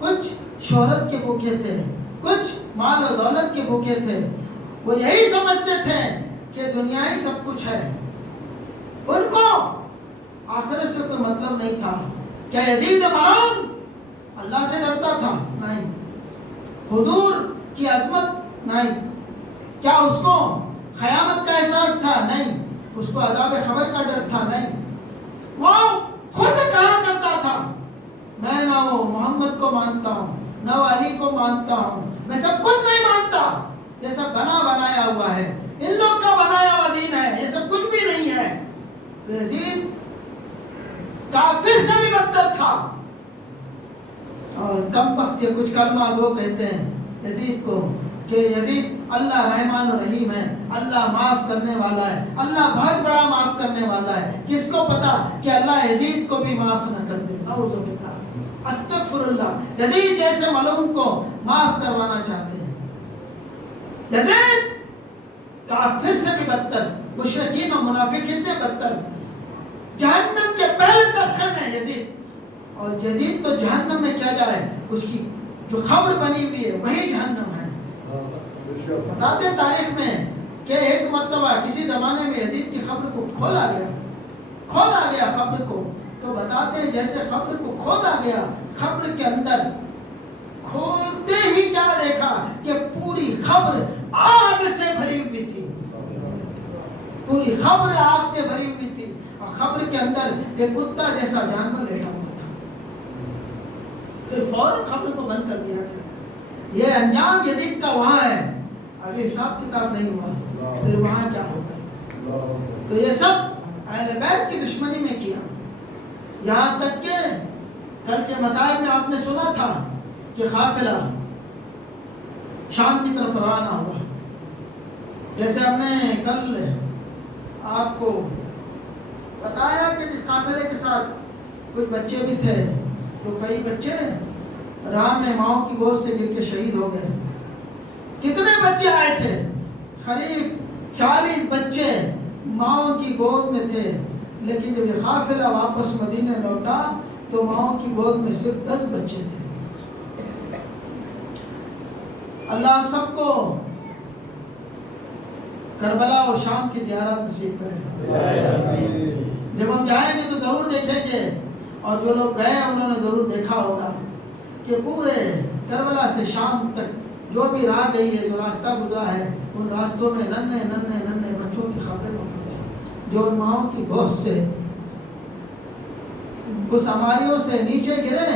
کچھ شہرت کے بھوکے تھے، کچھ مال و دولت کے بھوکے تھے۔ وہ یہی سمجھتے تھے کہ دنیا ہی سب کچھ ہے، ان کو آخرت سے کوئی مطلب نہیں تھا۔ کیا یزید ملعون اللہ سے ڈرتا تھا؟ نہیں۔ حضور کی عظمت؟ نہیں۔ کیا اس کو قیامت کا احساس تھا؟ نہیں۔ اس کو عذاب خبر کا ڈر تھا؟ نہیں۔ وہ خود کہا کرتا تھا میں نہ وہ محمد کو مانتا ہوں نہ وہ علی کو مانتا ہوں، میں سب کچھ نہیں مانتا، یہ سب بنا بنایا ہوا ہے، ان لوگ کا بنایا ہوا دین ہے، یہ سب کچھ بھی نہیں ہے۔ یزید کافر سے بھی بدتر تھا، اور کم وقت یہ کچھ کلمہ گو کہتے ہیں یزید کو کہ یزید اللہ رحمان و رحیم ہے، اللہ معاف کرنے والا ہے، اللہ بہت بڑا معاف کرنے والا ہے۔ کس کو پتا کہ اللہ یزید کو بھی معاف نہ کر دے، نعوذ باللہ، استغفر اللہ۔ یزید جیسے ملعون کو معاف کروانا چاہتے ہیں۔ یزید کافر سے بھی بدتر، مشرکین و منافقین سے بدتر، جہنم کے پہلے طبقے میں یزید، اور یزید تو جہنم میں کیا جائے، اس کی جو خبر بنی ہوئی ہے وہی جہنم ہے۔ بتاتے تاریخ میں کہ ایک مرتبہ کسی زمانے میں یزید کی خبر کو کھولا گیا خبر کو، تو بتاتے ہیں جیسے خبر کو کھولا گیا، خبر کے اندر کھولتے ہی کیا دیکھا کہ پوری خبر آگ سے بھری ہوئی تھی، پوری خبر آگ سے بھری ہوئی تھی، اور خبر کے اندر ایک کتا جیسا جانور لیٹا ہوا تھا۔ پھر فوراً خبر کو بند کر دیا گیا۔ یہ انجام یزید کا وہاں ہے، ابھی حساب کتاب نہیں ہوا، پھر وہاں کیا ہوگا۔ تو یہ سب اہل بیت کی دشمنی میں کیا، یہاں تک کہ کل کے مصائب میں آپ نے سنا تھا کہ قافلہ شام کی طرف روانہ ہوا۔ جیسے ہم نے کل آپ کو بتایا کہ جس قافلے کے ساتھ کچھ بچے بھی تھے، تو کئی بچے راہ میں ماؤں کی گود سے گر کے شہید ہو گئے۔ کتنے بچے آئے تھے؟ قریب 40 بچے ماؤں کی گود میں تھے، لیکن جب یہ قافلہ واپس مدینے لوٹا تو ماؤں کی گود میں صرف 10 بچے تھے۔ اللہ ہم سب کو کربلا اور شام کی زیارت نصیب کرے۔ جب ہم جائیں گے تو ضرور دیکھیں گے، اور جو لوگ گئے انہوں نے ضرور دیکھا ہوگا کہ پورے کربلا سے شام تک جو بھی راہ گئی ہے، جو راستہ گزرا ہے، ان راستوں میں ننھے ننھے ننھے بچوں کی خبریں موجود ہیں، جو ان ماؤں کی گود سے اس ہماریوں سے نیچے گرے،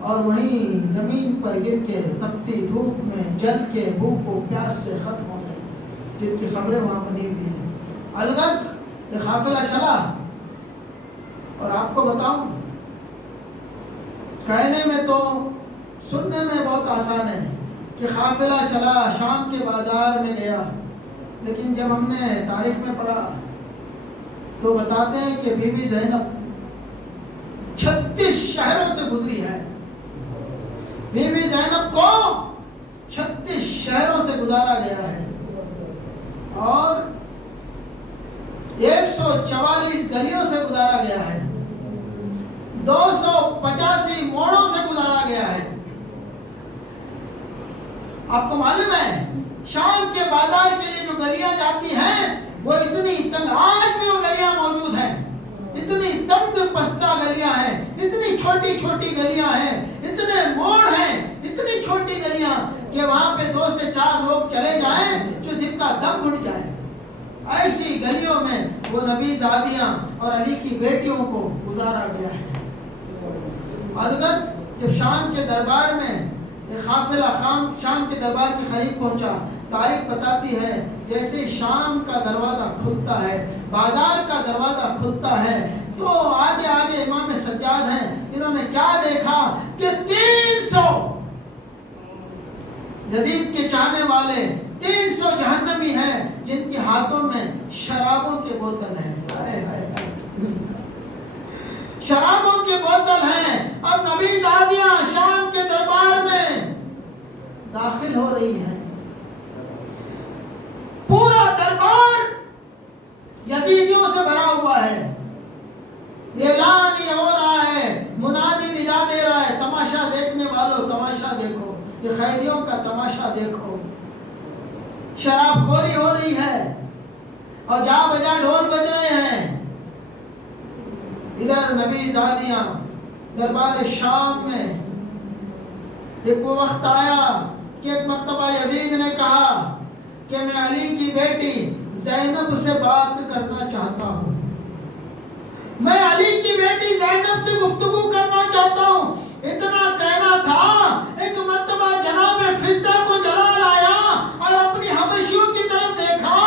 اور وہیں زمین پر گر کے تپتی دھوپ میں جل کے بھوک و پیاس سے ختم ہو گئے، جن کی خبریں وہاں بنی ہوئی ہیں۔ الغرض یہ قافلہ چلا، اور آپ کو بتاؤں کہنے میں تو سننے میں بہت آسان ہے کہ قافلہ چلا شام کے بازار میں گیا، لیکن جب ہم نے تاریخ میں پڑھا تو بتاتے ہیں کہ بی بی زینب 36 شہروں سے گزری ہے. بی بی زینب کو 36 شہروں سے گزارا گیا ہے اور 144 گلیوں سے گزارا گیا ہے، 285 موڑوں سے گزارا گیا ہے. آپ کو معلوم ہے شام کے بازار کے لیے جو گلیاں جاتی ہیں وہ اتنی تنگ، آج بھی وہ گلیاں موجود ہیں، اتنی تنگ پستہ گلیاں ہیں، اتنی چھوٹی چھوٹی گلیاں ہیں، اتنے موڑ ہیں، اتنی چھوٹی گلیاں کہ وہاں پہ 2 سے 4 لوگ چلے جائیں جو جن کا دم گھٹ جائے. ایسی گلیوں میں وہ نبی زادیاں اور علی کی بیٹیوں کو گزارا گیا ہے. الغرض جب شام کے دربار میں ایک قافلہ شام کے دربار کے قریب پہنچا، تاریخ بتاتی ہے جیسے شام کا دروازہ کھلتا ہے، بازار کا دروازہ کھلتا ہے تو آگے آگے امام سجاد ہیں، انہوں نے کیا دیکھا کہ 300 یزید کے چاہنے والے 300 جہنمی ہیں جن کے ہاتھوں میں شرابوں کے بوتل ہیں. شرابوں کے بوتل ہیں اور نبی دادیاں شام کے دربار میں داخل ہو رہی ہیں. پورا دربار یزیدیوں سے بھرا ہوا ہے. اعلان یہ ہو رہا ہے، منادی ندا دے رہا ہے، تماشا دیکھنے والوں تماشا دیکھو، یہ قیدیوں کا تماشا دیکھو. شراب خوری ہو رہی ہے اور جا بجا ڈھول بج رہے ہیں. ادھر نبی زادیاں دربار شام میں ایک وہ وقت آیا کہ ایک مرتبہ یزید نے کہا کہ میں علی کی بیٹی زینب سے بات کرنا چاہتا ہوں، میں علی کی بیٹی زینب سے گفتگو کرنا چاہتا ہوں. اتنا کہنا تھا، ایک مرتبہ جناب فضہ کو جلال آیا اور اپنی حبشیوں کی طرف دیکھا،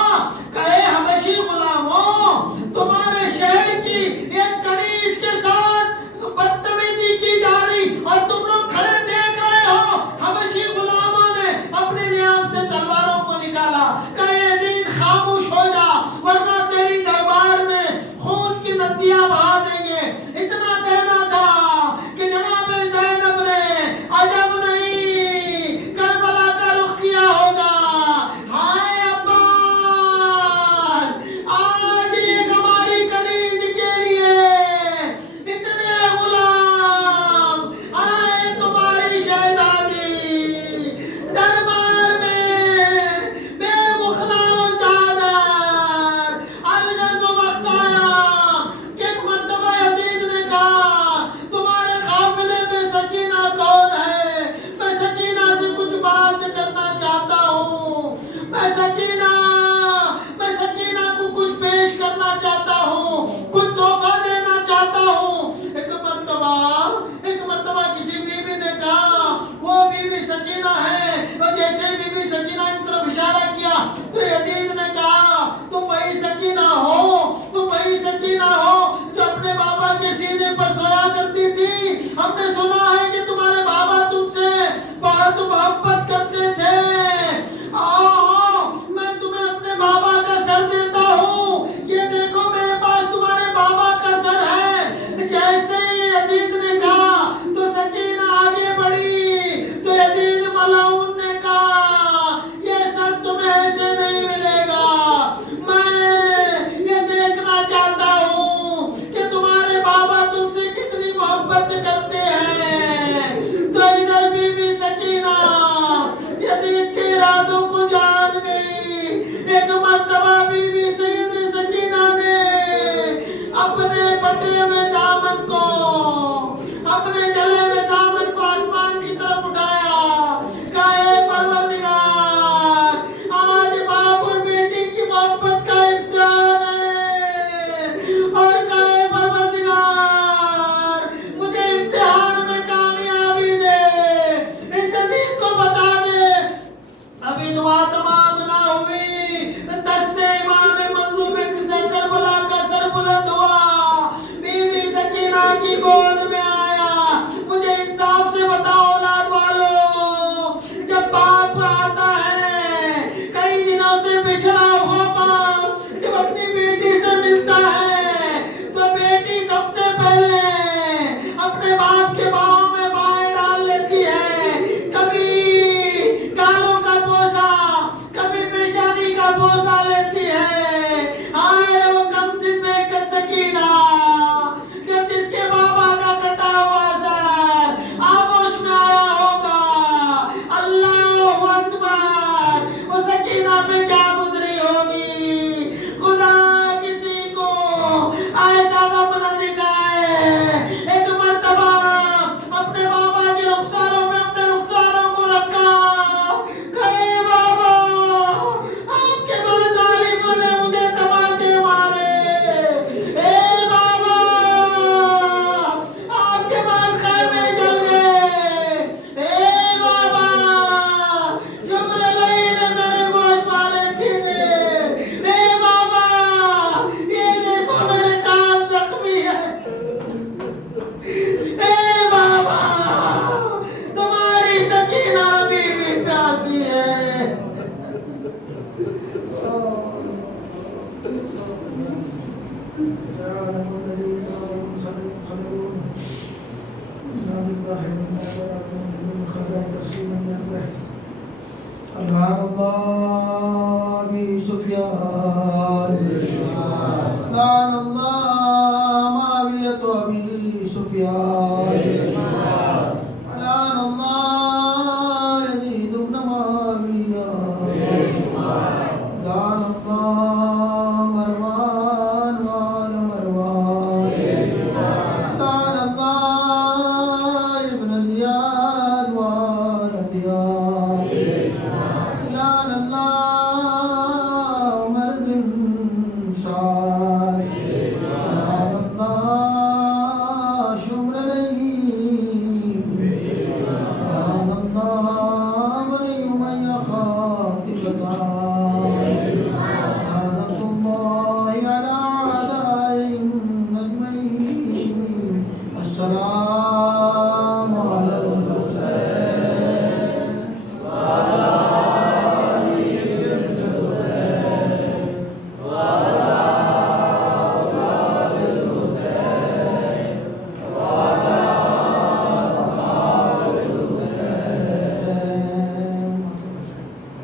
کہے حبشی غلاموں تمہارے شہر کی ایک کنیز کے ساتھ بدتمیزی کی جا رہی اور تم لوگ کھڑے دیکھ رہے ہو. حبشی غلاموں نے اپنے نیام سے تلواروں کو نکالا، کہے یزید خاموش ہو جا ورنہ تیری دربار میں خون کی ندیاں بہا دیں گے. اتنا کہنا تھا کہ جناب زینب نے عجب نہیں کربلا کا رخ کیا ہوگا. ہائے عباس، آج ایک ہماری کنیز کے لیے اتنے غلام آئے تمہاری شہزادی دربار میں بے مخنا و چادر. الگر کو وقت آیا کہ ایک مرتبہ یزید نے کہا تمہارے قافلے میں سکینہ کون ہے؟ میں سکینہ سے کچھ بات کرنا چاہتا ہوں، میں سکینہ کو کچھ پیش کرنا چاہتا ہوں، کچھ تحفہ دینا چاہتا ہوں. ایک مرتبہ کسی بی بی نے کہا وہ بی بی سکینہ ہے، اور جیسے بی بی سکینہ کی طرف اشارہ کیا تو یزید نے کہا تم وہی سکینہ ہو جو اپنے بابا کے سینے پر سویا کرتی تھی. ہم نے سنا ہے کہ تمہارے بابا تم سے بہت محبت کرتے تھے. آؤ میں تمہیں اپنے بابا کا سر دیتا ہوں، یہ دیکھو میرے پاس تمہارے بابا کا سر ہے. جیسے ہی یزید نے کہا تو سکینہ آگے بڑھی تو یزید ملعون نے کہا یہ سر تمہیں ایسے نہیں ملے گا. میں یہ دیکھنا چاہتا ہوں کہ تمہارے بابا تم سے کتنی محبت کرتے ہیں. ہے